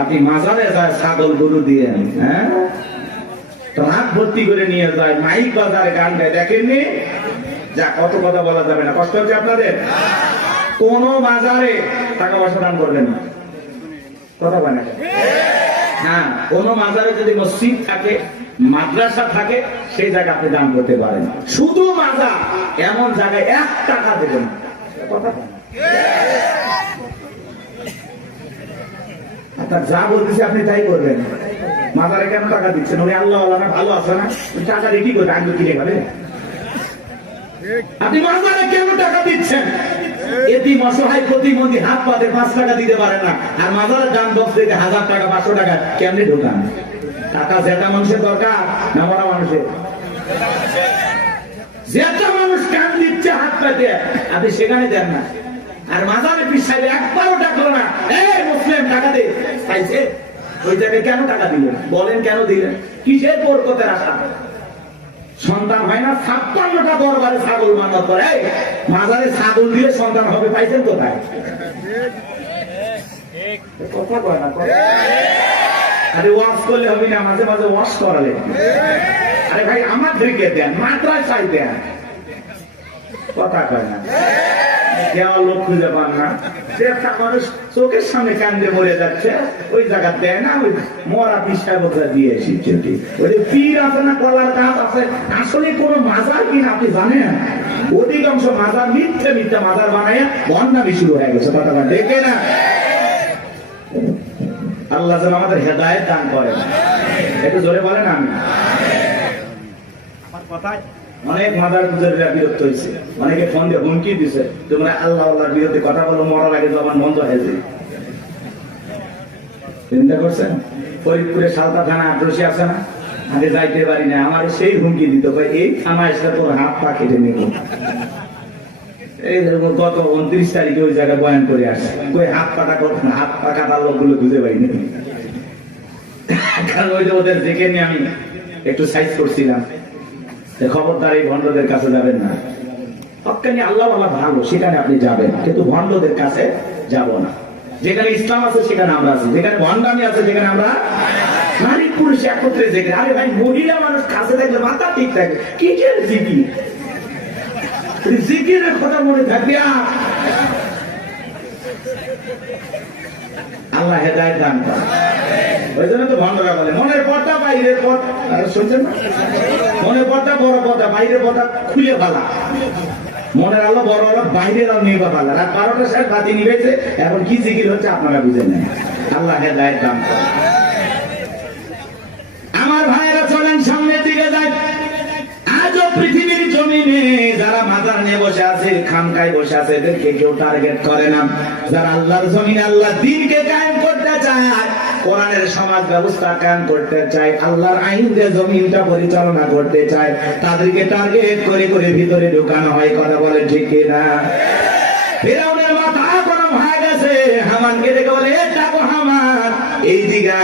আপনি মাজারে যায় ছাগল গরু দিয়ে, হ্যাঁ রাত ভর্তি করে নিয়ে যায়, মাইক বাজারে গান গায়, দেখেননি? যা কত কথা বলা যাবে না, কষ্ট হচ্ছে আপনাদের? কোন বাজারে টাকা পয়সা দান করবেন না। কথা বলে হ্যাঁ, কোন মাজারে যদি মসজিদ থাকে, মাদ্রাসা থাকে, সেই জায়গা আপনি দান করতে পারেন। শুধু মাজার এমন জায়গায় 1 টাকা দেবেন। কথা আপনার যা বলতেছি আপনি তাই করবেন। মাজারে কেন টাকা দিচ্ছেন? উনি আল্লাহ না ভালো আছে না, টাকা দিয়ে কি করবে? আগে কিনে খাবে। আপনি মাজারে কেন টাকা দিচ্ছেন? এতিম অসহায় প্রতিবন্ধী হাত পাতে 5 টাকা দিতে পারে না, আর মাজারের দান বক্স থেকে 1000 টাকা 500 টাকা কেমনে ঢোকান? টাকা যেটা মানুষের দরকার না মরা মানুষের? যেটা মানুষ কান দিচ্ছে হাত পাতে, আপনি সেখানে দেন না। আর মাজারে পীর সাহেব একবারও ডাকলো না, এই মুসলিম টাকা দে, চাইছে ওই জায়গায় কেন টাকা দিলেন? বলেন কেন দিলেন? কিসের বরকতের আশা? সন্তান হয় না, 56টা দরবারে ছাগল মানত করে, মাজারে ছাগল দিয়ে সন্তান হবে, পাইছেন কোথায়? কথা কয় না। আরে ওয়াশ করলে হবে না, মাঝে মাঝে ওয়াশ করালে। আরে ভাই আমাদেরকে দেন, মাদ্রাসায় দেন। কথা কয় না, দেওয়ার লোক খুঁজে পান না। যে একটা মানুষ চোখের সামনে কান্দে মরে যাচ্ছে, ওই জায়গা দেয় না, ওই মরা পীর সাহেবরা দিয়ে এসেছে। ওই যে পীর আছে না, কলার গাছ আছে, আসলে কোন মাজার কিনা আপনি জানেন? অধিকাংশ মাজার মিথ্যে মিথ্যে মাজার বানায় বন্যামি শুরু হয়ে গেছে। কথা দেখে না, আল্লাহ যেন আমাদের হেদায়েত দান করেন। একটু জোরে বলেন আমি। আমার কথায় অনেক মাদার গুজরিরা বিরক্ত হয়েছে, অনেকে ফোন দিয়ে হুমকি দিছে, তোমরা আল্লাহ আল্লাহর বিরুদ্ধে কথা বলো, মরার আগে জবান বন্ধ হয়েছে। চিন্তা করছেন? ফরিদপুরে সালতা থানা আটরশি আছে না, আমি যাইতে পারি না, আমার সেই হুমকি দিত ভাই এই থানা এসে তোর হাত পা কেটে নেব। এই গত 29 তারিখে ওই জায়গায় বয়ান করে আসছে, কই হাত পা কাটার লোকগুলো খুঁজে পাইনি, কারণ ওই যে ওদের দেখে নিয়ে আমি একটু সাইজ করছিলাম। খবরদার এই ভণ্ডদের কাছে যাবেন না, হক্কানি আল্লাহ আল্লাহ ভালো সেখানে আপনি যাবেন, কিন্তু ভণ্ডদের কাছে যাব না। যেখানে ইসলাম আছে সেখানে আমরা আছি, যেখানে ভণ্ডামি আছে সেখানে আমরা নারী পুরুষ একত্রে যেখানে। আরে ভাই মহিলা মানুষ কাছে থাকলে মাথা ঠিক থাকে, কি জিকির জিকিরের কথা মনে থাকবে। আল্লাহ হেদায়েত দান করে, ওই জন্য তো ভণ্ডরা বলে মনের পর্দা বাইরের পর্দা, শুনছেন না, মনের পর্দা বড় পর্দা, বাইরের পর্দা খুলে ফেলা। মনের আলো বড় আলো, বাইরের আলো নিয়ে ফেলা। রাত 12টার সময় বাতি নিবেছে, এখন কি জিকির হচ্ছে আপনারা বুঝে নেন। আল্লাহ হেদায়েত দান করে। আমার ভাইয়েরা চলেন সামনের দিকে যায়। আজও পৃথিবীর জমিনে যারা মাজার নিয়ে বসে আছে, খানকায় বসে আছে, এদেরকে কেউ টার্গেট করে না। যারা আল্লাহর জমিনে আল্লাহ দ্বীনকে কায়েম করতে চায়, কোরআনের সমাজ ব্যবস্থা কায়েম করতে চায়, আল্লাহর আইন দিয়ে জমিনটা পরিচালনা করতে চায়, তাদেরকে টার্গেট করে করে ভিতরে ঢুকানো হয়। কথা বলে ঠিক কিনা? ফিরআউনের মাথা গরম হয়ে গেছে, হামানকে দেখে বলে এ ডাকো হামান, এই দিকে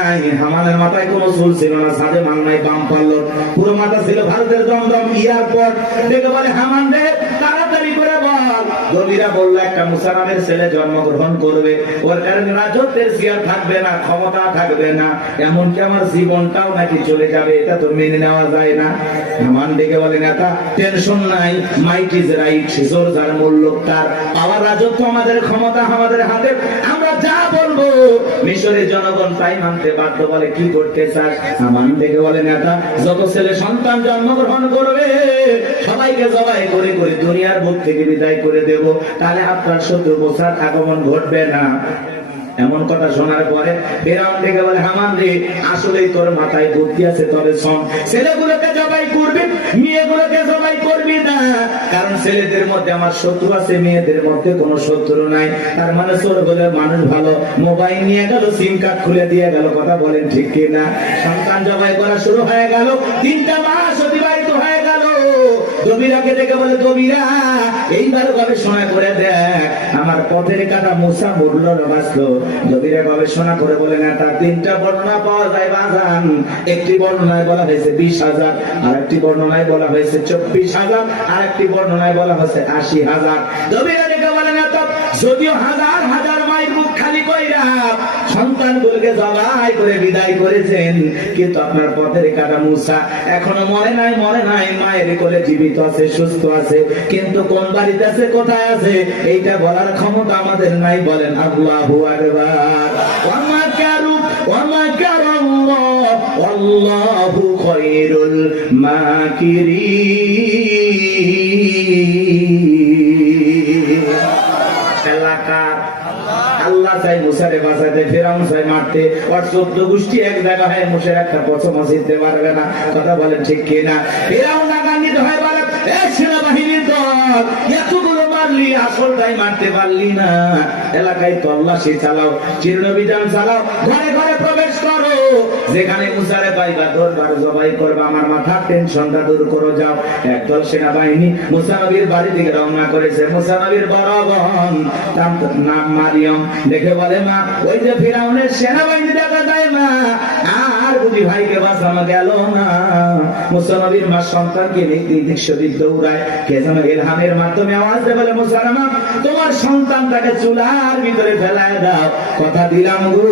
হামানের মাথায় কোনো চুল ছিল না, সাদে মাল নাই, বাম পারলো, পুরো মাথা ছিল ভারতের দমদম এয়ারপোর্ট। দেখে বলে হামান রে তাড়াতাড়ি করে বল। নবীরা বলল একটা মুসা নামের ছেলে জন্মগ্রহণ করবে, ওর কারণে রাজত্বের চেয়ার থাকবে না, ক্ষমতা থাকবে না, এমনকি আমার জীবনটাও নাকি চলে যাবে, এটা তো মেনে নেওয়া যায় না। হামান ডেকে বলে নেতা টেনশন নাই, মাইট ইজ রাইট, জোর যার মূল্য তার, পাওয়ার রাজত্ব আমাদের, ক্ষমতা আমাদের হাতে, আমরা যা বলবো মিশরের জনগণ তাই মানতে বাধ্য। বলে কি করতে চাস? হামান ডেকে বলে নেতা যত ছেলে সন্তান জন্মগ্রহণ করবে সবাইকে জবাই করে করে দুনিয়ার বুক থেকে বিদায় করে দেব, তাহলে আপনার শত্রু মুসার আগমন ঘটবে না। এমন কথা শোনার পরে ফিরআউন ডেকে বলে হামান রে আসলেই তোর মাথায় বুদ্ধি আছে, তবে শোন, ছেলেগুলোকে জবাই করবি, মেয়েগুলোকে জবাই করবি না, কারণ ছেলেদের মধ্যে আমার শত্রু আছে, মেয়েদের মধ্যে কোনো শত্রু নাই। তার মানে চোর বলে মানুষ ভালো, মোবাইল নিয়ে গেল, সিম কার্ড খুলে দিয়ে গেল। কথা বলেন ঠিক কিনা? সন্তান জবাই করা শুরু হয়ে গেল, 3টা মাস অতিবাহিত হয়ে গেল। দবিরাকে দেখে বলে দবিরা এইবার গবেষণা করে দেখ আমার পথের কাটা মুসা মরল না বাঁচলো। দবিরা গবেষণা করে বলে না, তার 3টা বর্ণনা পাওয়া যায় বাজান। একটি বর্ণনায় বলা হয়েছে 20,000, আর একটি বর্ণনায় বলা হয়েছে 24,000, আর একটি বর্ণনায় বলা হয়েছে 80,000। দবিরা দেখে বলে না, তো যদিও হাজার হাজার মায়ের মুখ খালি কইরা সন্তানগুলোকে জবাই করে বিদায় করেছেন, কিন্তু আপনার পথের কাটা মুসা এখনো মরে নাই, মরে নাই, মায়ের কোলে জীবিত আছে, সুস্থ আছে, কিন্তু কোন বাড়িতে আছে, কোথায় আছে, এইটা বলার ক্ষমতা আমাদের নাই। বলেন আল্লাহু আকবার। ওয়া মাকারু ওয়া মাকারাল্লাহ ওয়াল্লাহু খায়রুল মাকিরিন। এলাকার আল্লাহ চাই মুসারে বাঁচাতে, ফিরআউন চাই মারতে, আর 14 গোষ্ঠী এক জায়গা হয় মুসার একটা পছন্দ জিততে পারবে না। কথা বলেন ঠিক কিনা? ফিরআউন রাগান্বিত হয়ে বলে এ সেনাবাহিনীর দল, এতগুলো মারলি, আসলটাই মারতে পারলি না, এলাকায় তল্লাশি চালাও, চিরনবিধান চালাও, ঘরে ঘরে প্রবেশ করো, যেখানে মুসারে পাইবা দরবার জবাই করবা, আমার মাথা টেনশনটা দূর করো। যাও। একদল সেনাবাহিনী মুসা নবীর বাড়ি থেকে রওনা করেছে। মুসা নবীর বড় বোন নাম মারিয়ম দেখে বলে মা, ওই যে ফিরআউনের সেনাবাহিনী দেখা যায় মা, আর বুঝি ভাইকে বাঁচানো গেল না। মুসা নবীর মা সন্তানকে দিক সেদিক দৌড়ায়, কে যেন ইলহামের মাধ্যমে আওয়াজ দেয়, বলে মুসা মা তোমার সন্তানটাকে চুলার ভিতরে ফেলায় দাও, কথা দিলাম গো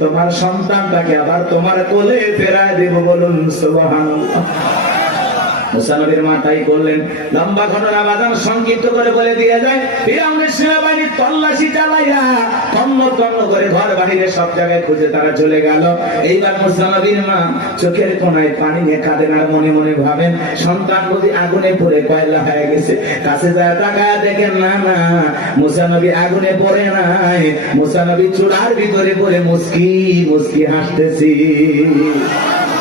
তোমার সন্তানটাকে আবার তোমার কোলে ফেরায় দেব। বলুন সুবহানাল্লাহ। মুসা নবীর মা তাই করলেন। লম্বা ঘটনা বাদাম সংক্ষিপ্ত করে বলে দিয়ে যায়, ফিরআউনের সেনাবাহিনী তল্লাশি চালাইয়া তন্ন তন্ন করে ঘর বাহিরে সব জায়গায় খুঁজে তারা চলে গেল। এইবার মুসা নবীর মা চোখের কোনায় পানি নিয়ে কাঁদেন, আর মনে মনে ভাবেন সন্তান বুঝি আগুনে পড়ে কয়লা হয়ে গেছে। কাছে যায় তাকায় দেখেন না না, মুসা নবী আগুনে পড়ে নাই, মুসা নবী চুলার ভিতরে পড়ে মুস্কি মুস্কি হাসতেছি।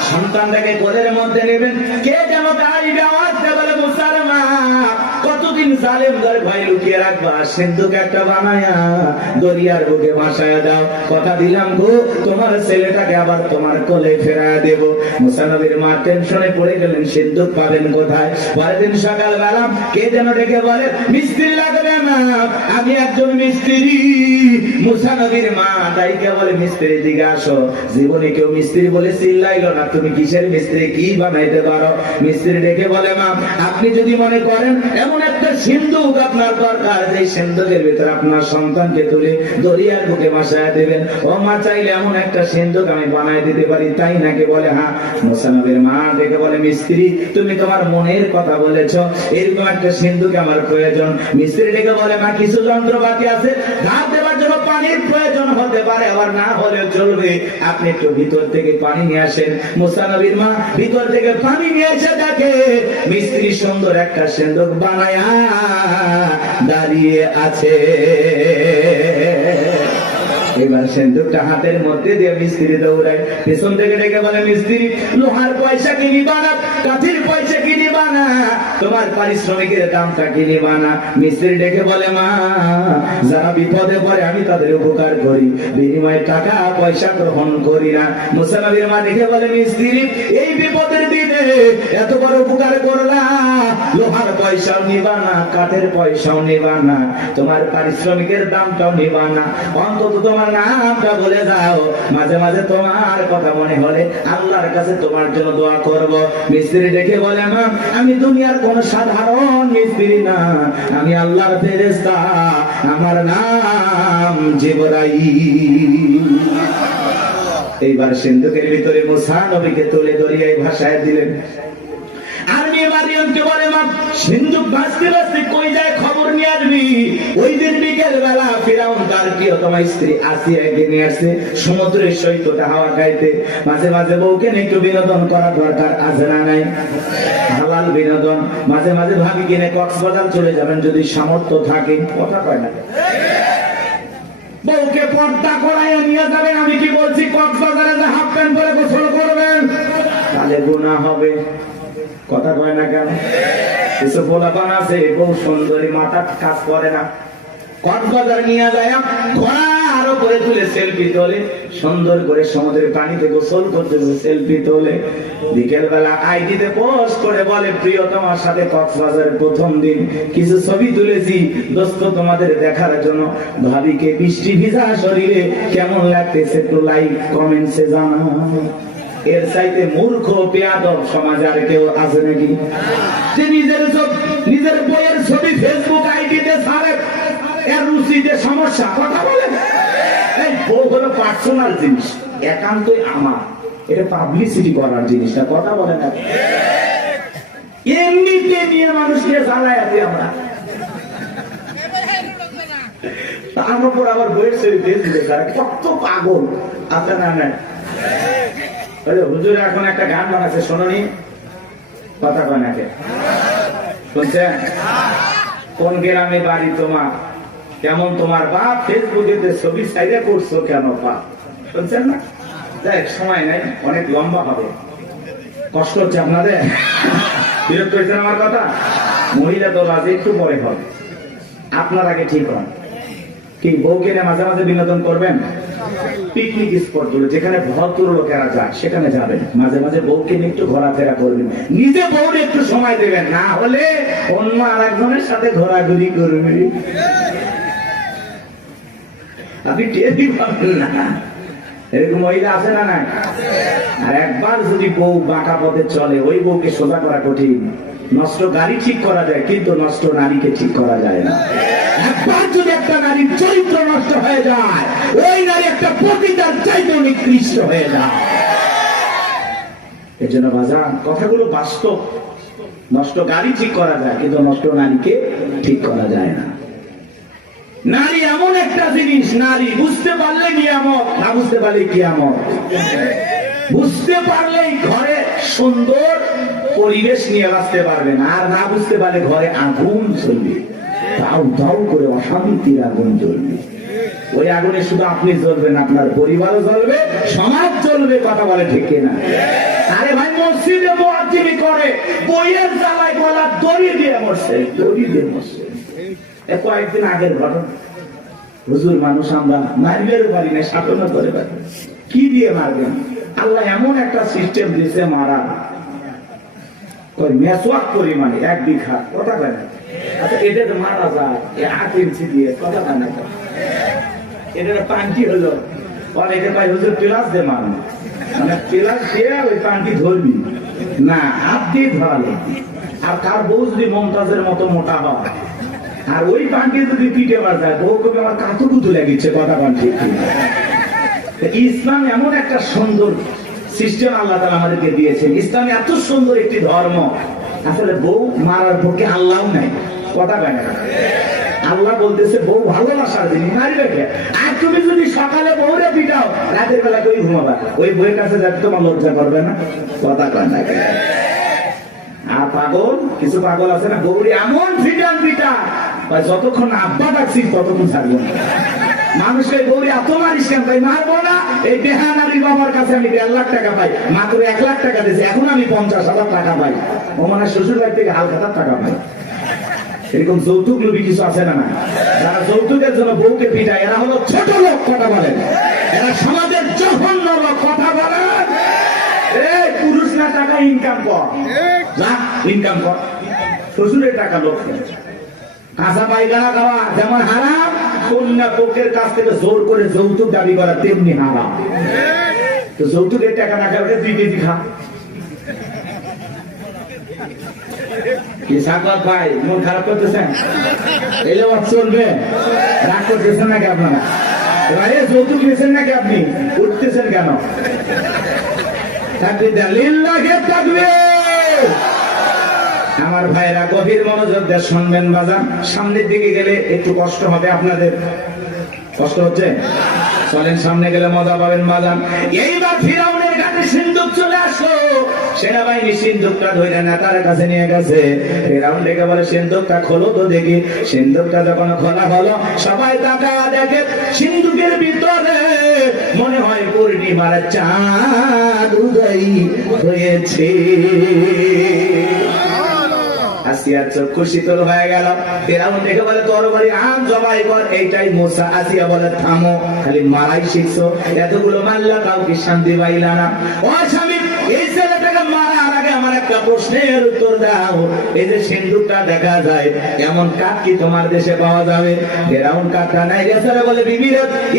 সন্তানটাকে কোলের মধ্যে নেবেন, কে যেন তাই আওয়াজ দেয়, বলে মুসার মা কতদিন জালেম ধরে ভাই লুকিয়ে রাখবা, সিন্ধুক একটা বানায়া দরিয়ার বুকে ভাসায়া দাও, কথা দিলাম গো তোমার ছেলেটাকে আবার তোমার কোলে ফেরায়া দেব। মুসা নবীর মা টেনশনে পড়ে গেলেন, সিন্ধুক পাবেন কোথায়? পরের দিন সকালবেলা কে যেন ডেকে বলে, মিস্ত্রি লাগবে না, আমি একজন মিস্ত্রি। মুসা নবীর মা ডাইকে বলে, মিস্ত্রি দিকে আসো। জীবনে কেউ মিস্ত্রি বলে চিল্লাইলো না, তুমি কিসের মিস্ত্রি, কি বানাইতে পারো? মিস্ত্রি ডেকে বলে, মা আপনি যদি মনে করেন এমন একটা সিন্ধুক আপনার দরকার, যে সিন্ধুকের ভিতরে আপনার সন্তানকে তুলে দরিয়ার বুকে ভাসায়া দেবেন, ও মা চাইলে এমন একটা সিন্ধুক আমি বানাই দিতে পারি, তাই নাকি? বলে হ্যাঁ। মুসা নবীর মা ডেকে বলে, মিস্ত্রি তুমি তোমার মনের কথা বলেছ, এরকম একটা সিন্ধুক আমার প্রয়োজন। মিস্ত্রি ডেকে বলে, মা কিছু যন্ত্রপাতি আছে, ভাত দেওয়ার জন্য পানির প্রয়োজন হতে পারে, আবার না হলেও চলবে, আপনি একটু ভিতর থেকে পানি নিয়ে আসেন। মুসা নবীর মা ভিতর থেকে পানি নিয়ে এসে দেখে মিস্ত্রি সুন্দর একটা সিন্ধুক বানায়া দাঁড়িয়ে আছে। এবার সিন্ধুকটা হাতের মধ্যে দিয়ে মিস্ত্রি দৌড়ায়, পেছন থেকে ডেকে বলে, মিস্ত্রি লোহার পয়সা কি নিবা না, কাঠের পয়সা কি নিবা না, তোমার পারিশ্রমিকের দামটা কি নিবা না? মিস্ত্রি ডেকে বলে, মা যারা বিপদে পড়ে আমি তাদের উপকার করি, বিনিময়ে টাকা পয়সা গ্রহণ করি না। মুসা নবীর মা ডেকে বলে, মিস্ত্রি এই বিপদের দিনে এত বড় উপকার করলা, লোহার পয়সাও নিবা না, কাঠের পয়সাও নিবা না, তোমার পারিশ্রমিকের দামটাও নিবা না, অন্তত তোমার নামটা বলে যাও, মাঝে মাঝে তোমার কথা মনে হলে আল্লাহর কাছে তোমার জন্য দোয়া করব। মিস্ত্রি দেখে বলে, মা আমি দুনিয়ার কোন সাধারণ মিস্ত্রি না, আমি আল্লাহর ফেরেশতা, আমার নাম জিবরাইল। এইবার সিন্ধুকের ভিতরে মুসা নবীকে তুলে দরিয়ায় ভাসায় দিলেন। আর মেয়ে মারিয়ামকে বলে, মা সিন্ধুক ভাসতে ভাসতে কই যায় খবর নিয়ে আসবি। ওই দিন বিকেল বেলা ফিরাউন তার প্রিয়তমা স্ত্রী আসিয়াকে নিয়ে আসছে সমুদ্রের সৈকতে হাওয়া খাইতে। মাঝে মাঝে বউকে একটু বিনোদন করা দরকার, আছে না নাই? হালাল বিনোদন। মাঝে মাঝে ভাবি কিনে কক্সবাজার চলে যাবেন যদি সামর্থ্য থাকে, কথা কয় না? বউকে পর্দা করাইয়া নিয়ে যাবেন। আমি কি বলছি, কক্সবাজারে যে হাফ প্যান্ট পরে গোসল করবেন, তাহলে গুনাহ হবে, কথা কয় না কেন? কিছু পোলাপান আছে বউ সুন্দরী, মাথা কাজ করে না, কক্সবাজার নিয়ে যায় ঘোড়ার উপরে তুলে সেলফি তোলে, সুন্দর করে সমুদ্রের পানিতে গোসল করতে সেলফি তোলে, বিকেল বেলা আইডিতে পোস্ট করে বলে, প্রিয়তমার সাথে কক্সবাজারের প্রথম দিন কিছু ছবি তুলেছি দোস্ত তোমাদের দেখার জন্য, ভাবিকে বৃষ্টি ভিজা শরীরে কেমন লাগতেছে একটু লাইক কমেন্টসে জানাও। এর চাইতে মূর্খ বেয়াদব সমাজে আর কেউ আছে নাকি? যে নিজের বইয়ের ছবি ফেসবুক আইডিতে ছাড়ে, এর রুচিতে সমস্যা, কথা বলে। এই বউ হলো পার্সোনাল জিনিস, একান্তই আমার, এটা পাবলিসিটি করার জিনিস না, কথা বলে না। এমনিতে নিয়ে মানুষকে জ্বালায় আছি আমরা, তার উপর আবার বইয়ের ছবি ফেসবুকে ছাড়ে, কত পাগল আছে না? না হুজুর এখন একটা গান বানাচ্ছে, শোনি, কথা কয় নাকি? শুনছেন? কোন গ্রামে বাড়ি তোমার, কেমন তোমার বাপ, ফেসবুকে ছবি সাইডে করছো কেন বাপ? শুনছেন না? যাই সময় নাই, অনেক লম্বা হবে, কষ্ট হচ্ছে আপনাদের, বিরক্ত হয়েছেন আমার কথা? মহিলা দল আজ একটু পরে হবে, আপনার আগে ঠিক হন। কি বউকে মাঝে মাঝে বিনোদন করবেন? পিকনিক স্পট গুলো যেখানে ভদ্র লোকেরা যায় সেখানে যাবেন, মাঝে মাঝে বউকে নিয়ে একটু ঘোরাফেরা করবেন, নিজে বউকে একটু সময় দেবেন, না হলে অন্য আরেকজনের সাথে ঘোরাঘুরি করবেন, আপনি টেরই পাবেন না। এরকম মহিলা আছে না? না। আর একবার যদি বউ বাঁকা পথে চলে, ওই বউকে সোজা করা কঠিন। নষ্ট গাড়ি ঠিক করা যায়, কিন্তু নষ্ট নারীকে ঠিক করা যায় না। একবার যদি একটা নারীর চরিত্র নষ্ট হয়ে যায়, ওই নারী একটা পতিতার চাইতে নিকৃষ্ট হয়ে যায়। এই জন্য বাজান, কথাগুলো বাস্তব। নষ্ট গাড়ি ঠিক করা যায়, কিন্তু নষ্ট নারীকে ঠিক করা যায় না। নারী এমন একটা জিনিস, নারী বুঝতে পারলে নিয়ামত, না বুঝতে পারলে কিয়ামত। বুঝতে পারলেই ঘরে সুন্দর পরিবেশ নিয়ে বাঁচতে পারবেন, আর না বুঝতে পারলে ঘরে আগুন চলবে, দাউ দাউ করে অশান্তির আগুন জ্বলবে। ওই আগুনে শুধু আপনি জ্বলবেন, আপনার পরিবারও জ্বলবে, সমাজ জ্বলবে, কথা বলে ঠিক না? আরে ভাই, মসজিদে মুয়াজ্জিনি করে বইয়ের জ্বালায় গলা দড়ি দিয়ে মরছে, দড়ি দিয়ে মরছে। কয়েকদিন আগের ঘটনা। হুজুর, মানুষ আমরা মারবেও পারি না, শাসনও করে পারি, কি দিয়ে মারবেন? আল্লাহ এমন একটা সিস্টেম দিয়েছে মারা, মেসওয়াক পরিমাণে 1 বিঘা, কথা কেন? আচ্ছা, এটা তো মারা যায় 8 ইঞ্চি দিয়ে, কথা কেন? এটা পান্টি হলো, অনেকে ভাই হুজুর প্লাস দিয়ে মারো, মানে প্লাস দিয়ে ওই পান্টি ধরবি না, হাত দিয়ে ধরালো। আর তার বউ যদি মমতাজের মতো মোটা হয়, আর ওই পান্টি যদি পিঠে বাজায়, বউ কবি আমার কাতুকুতু লেগেছে, কথা পান ঠিক। ইসলাম এমন একটা সুন্দর সিস্টেম আল্লাহ তাআলা আমাদেরকে দিয়েছেন। ইসলাম এত সুন্দর একটি ধর্ম, আসলে বউ মারার পক্ষে আল্লাহ নাই, কথা কেন? আল্লাহ বলতেছে বউ ভালোবাসার জিনিস, মারবে কে? আর তুমি যদি সকালে বউরে পিটাও, রাতের বেলা তুই ঘুমাবা, ওই বউয়ের কাছে যাতে তোমার লজ্জা করবে না, কথা কেন? আর পাগল, কিছু পাগল আছে না, বউরে এমন পিটান পিটা, যতক্ষণ আব্বা ডাকছিস ততক্ষণ ছাড়বো না। মানুষকে গৌরী এত মারিস কেন? তাই মারবো না। এই বেহানারি বাবার কাছে আমি 1.5 লাখ টাকা পাই, মাত্র 1 লাখ টাকা দিয়েছে, এখন আমি 50,000 টাকা পাই। ও মানে শ্বশুর বাড়ি থেকে হালখাতার টাকা পাই। এরকম যৌতুক লোভী কিছু আছে না? যারা যৌতুকের জন্য বউকে পিটায়, এরা হলো ছোট লোক, কথা বলেন। এরা সমাজের জঘন্য লোক, কথা বলেন। এই পুরুষ না টাকা ইনকাম কর, যা ইনকাম কর, শ্বশুরের টাকা লোক। কাঁচা পায়খানা খাওয়া যেমন হারাম, কন্যা পক্ষের কাছ থেকে জোর করে যৌতুক দাবি করা তেমনি হারাম। তো যৌতুকের টাকা না খাওয়া 2 কেজি খা। কি সাকত ভাই, মন খারাপ করতেছেন? এলে চলবে, রাগ করতেছেন নাকি আপনারা? ভাই যৌতুক নিয়েছেন নাকি আপনি? উঠতেছেন কেন? থাকবে লিল্লাহি তাকবীর। আমার ভাইরা গভীর মনোযোগ দিয়ে শুনবেন বাজান। সামনের দিকে গেলে একটু কষ্ট হবে আপনাদের, কষ্ট হচ্ছে? চলেন, সামনে গেলে মজা পাবেন বাজান। এইবার ফিরাউনের কাছে সিন্ধুক চলে আসলো, সেনাবাহিনী সিন্ধুকটা ধরে নেতার কাছে নিয়ে গেছে। ফিরাউন ডেকে বলে, সিন্ধুকটা খোলো তো দেখি। সিন্ধুকটা যখন খোলা হলো, সবাই তাকায়া দেখে সিন্ধুকের ভিতরে মনে হয় পূর্ণিমার চাঁদ উদয় হয়েছে। আসিয়ার চক্ষু শীতল হয়ে গেল। ফিরাউন দেখে বলে, তরবারি আন, জবাই কর। এইটাই মুসা। আসিয়া বলে, থামো, খালি মারাই শিখছো, এতগুলো মারলা, কাউকে শান্তি পাইলা না। ও স্বামী, এই ছেলেটাকে মারার আগে আমার একটা প্রশ্নের উত্তর দাও। এই যে সিন্ধুকটা দেখা যায়, এমন কাঠ কি তোমার দেশে পাওয়া যাবে? ফিরাউন কাঠটা নাই গেছে, বলে, বিবির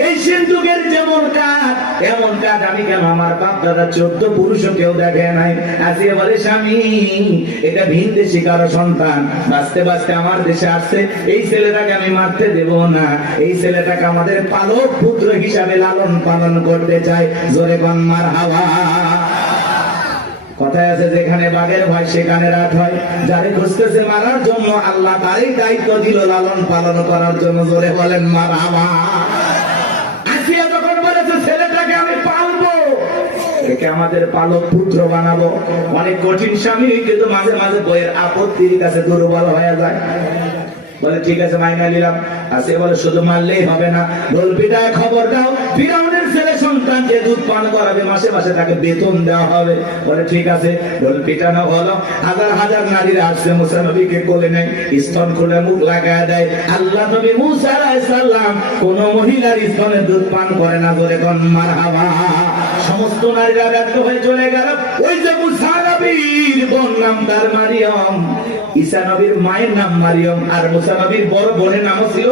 এই সিন্ধুকের যেমন কাঠ, এমন কাঠ আমি কেন আমার বাপ দাদা 14 পুরুষও কেউ দেখে নাই। আসিয়া বলে, স্বামী, এটা ভিন দেশি কারো সন্তান, বাঁচতে বাঁচতে আমার দেশে আসছে, এই ছেলেটাকে আমি মারতে দেব না। এই ছেলেটাকে আমাদের পালক পুত্র হিসাবে লালন পালন করতে চাই। জোরে কোন মারহাবা। কথায় আছে, যেখানে বাঘের ভয় সেখানে রাত হয়। যারে খুঁজতেছে মারার জন্য, আল্লাহ তারই দায়িত্ব দিল লালন পালন করার জন্য। জোরে বলেন মারহাবা। আসিয়া যখন বলেছে, ছেলেটাকে আমি পালবো, একে আমাদের পালক পুত্র বানাবো। অনেক কঠিন স্বামী, কিন্তু মাঝে মাঝে বইয়ের আপত্তির কাছে দুর্বল হয়ে যায়। বলে, ঠিক আছে, মাইনা নিলাম। আসিয়া বলে, শুধু মারলেই হবে না, ঢোল পিটায় খবর দাও, ফিরাউনের ছেলে সন্তান যে দুধ পান করাবে, মাসে মাসে তাকে বেতন দেওয়া হবে। বলে, ঠিক আছে। ঢোল পিটানো হলো। হাজার হাজার নারীরা আসছে, মুসা নবীকে কোলে নেয়, স্তন খুলে মুখ লাগায় দেয়। আল্লাহ নবী মুসা আলাইহিস সালাম কোন মহিলার স্তনে দুধ পান করে না। জোরে কোন মারহাবা। সমস্ত নারীরা ব্যর্থ হয়ে চলে গেল। ওই যে মুসা নবীর বোন নাম তার মারিয়ম, ঈসা নবীর মায়ের নাম মারিয়ম, আর মুসা নবীর বড় বোনের নাম ছিল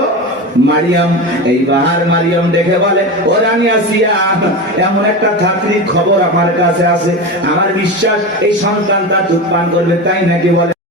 মারিয়াম। এইবার মারিয়াম দেখে বলে, ও রানী আসিয়া, এমন একটা ধাত্রীর খবর আমার কাছে আছে, আমার বিশ্বাস এই সন্তানটা দুধ পান করবে, তাই নাকি? বলে,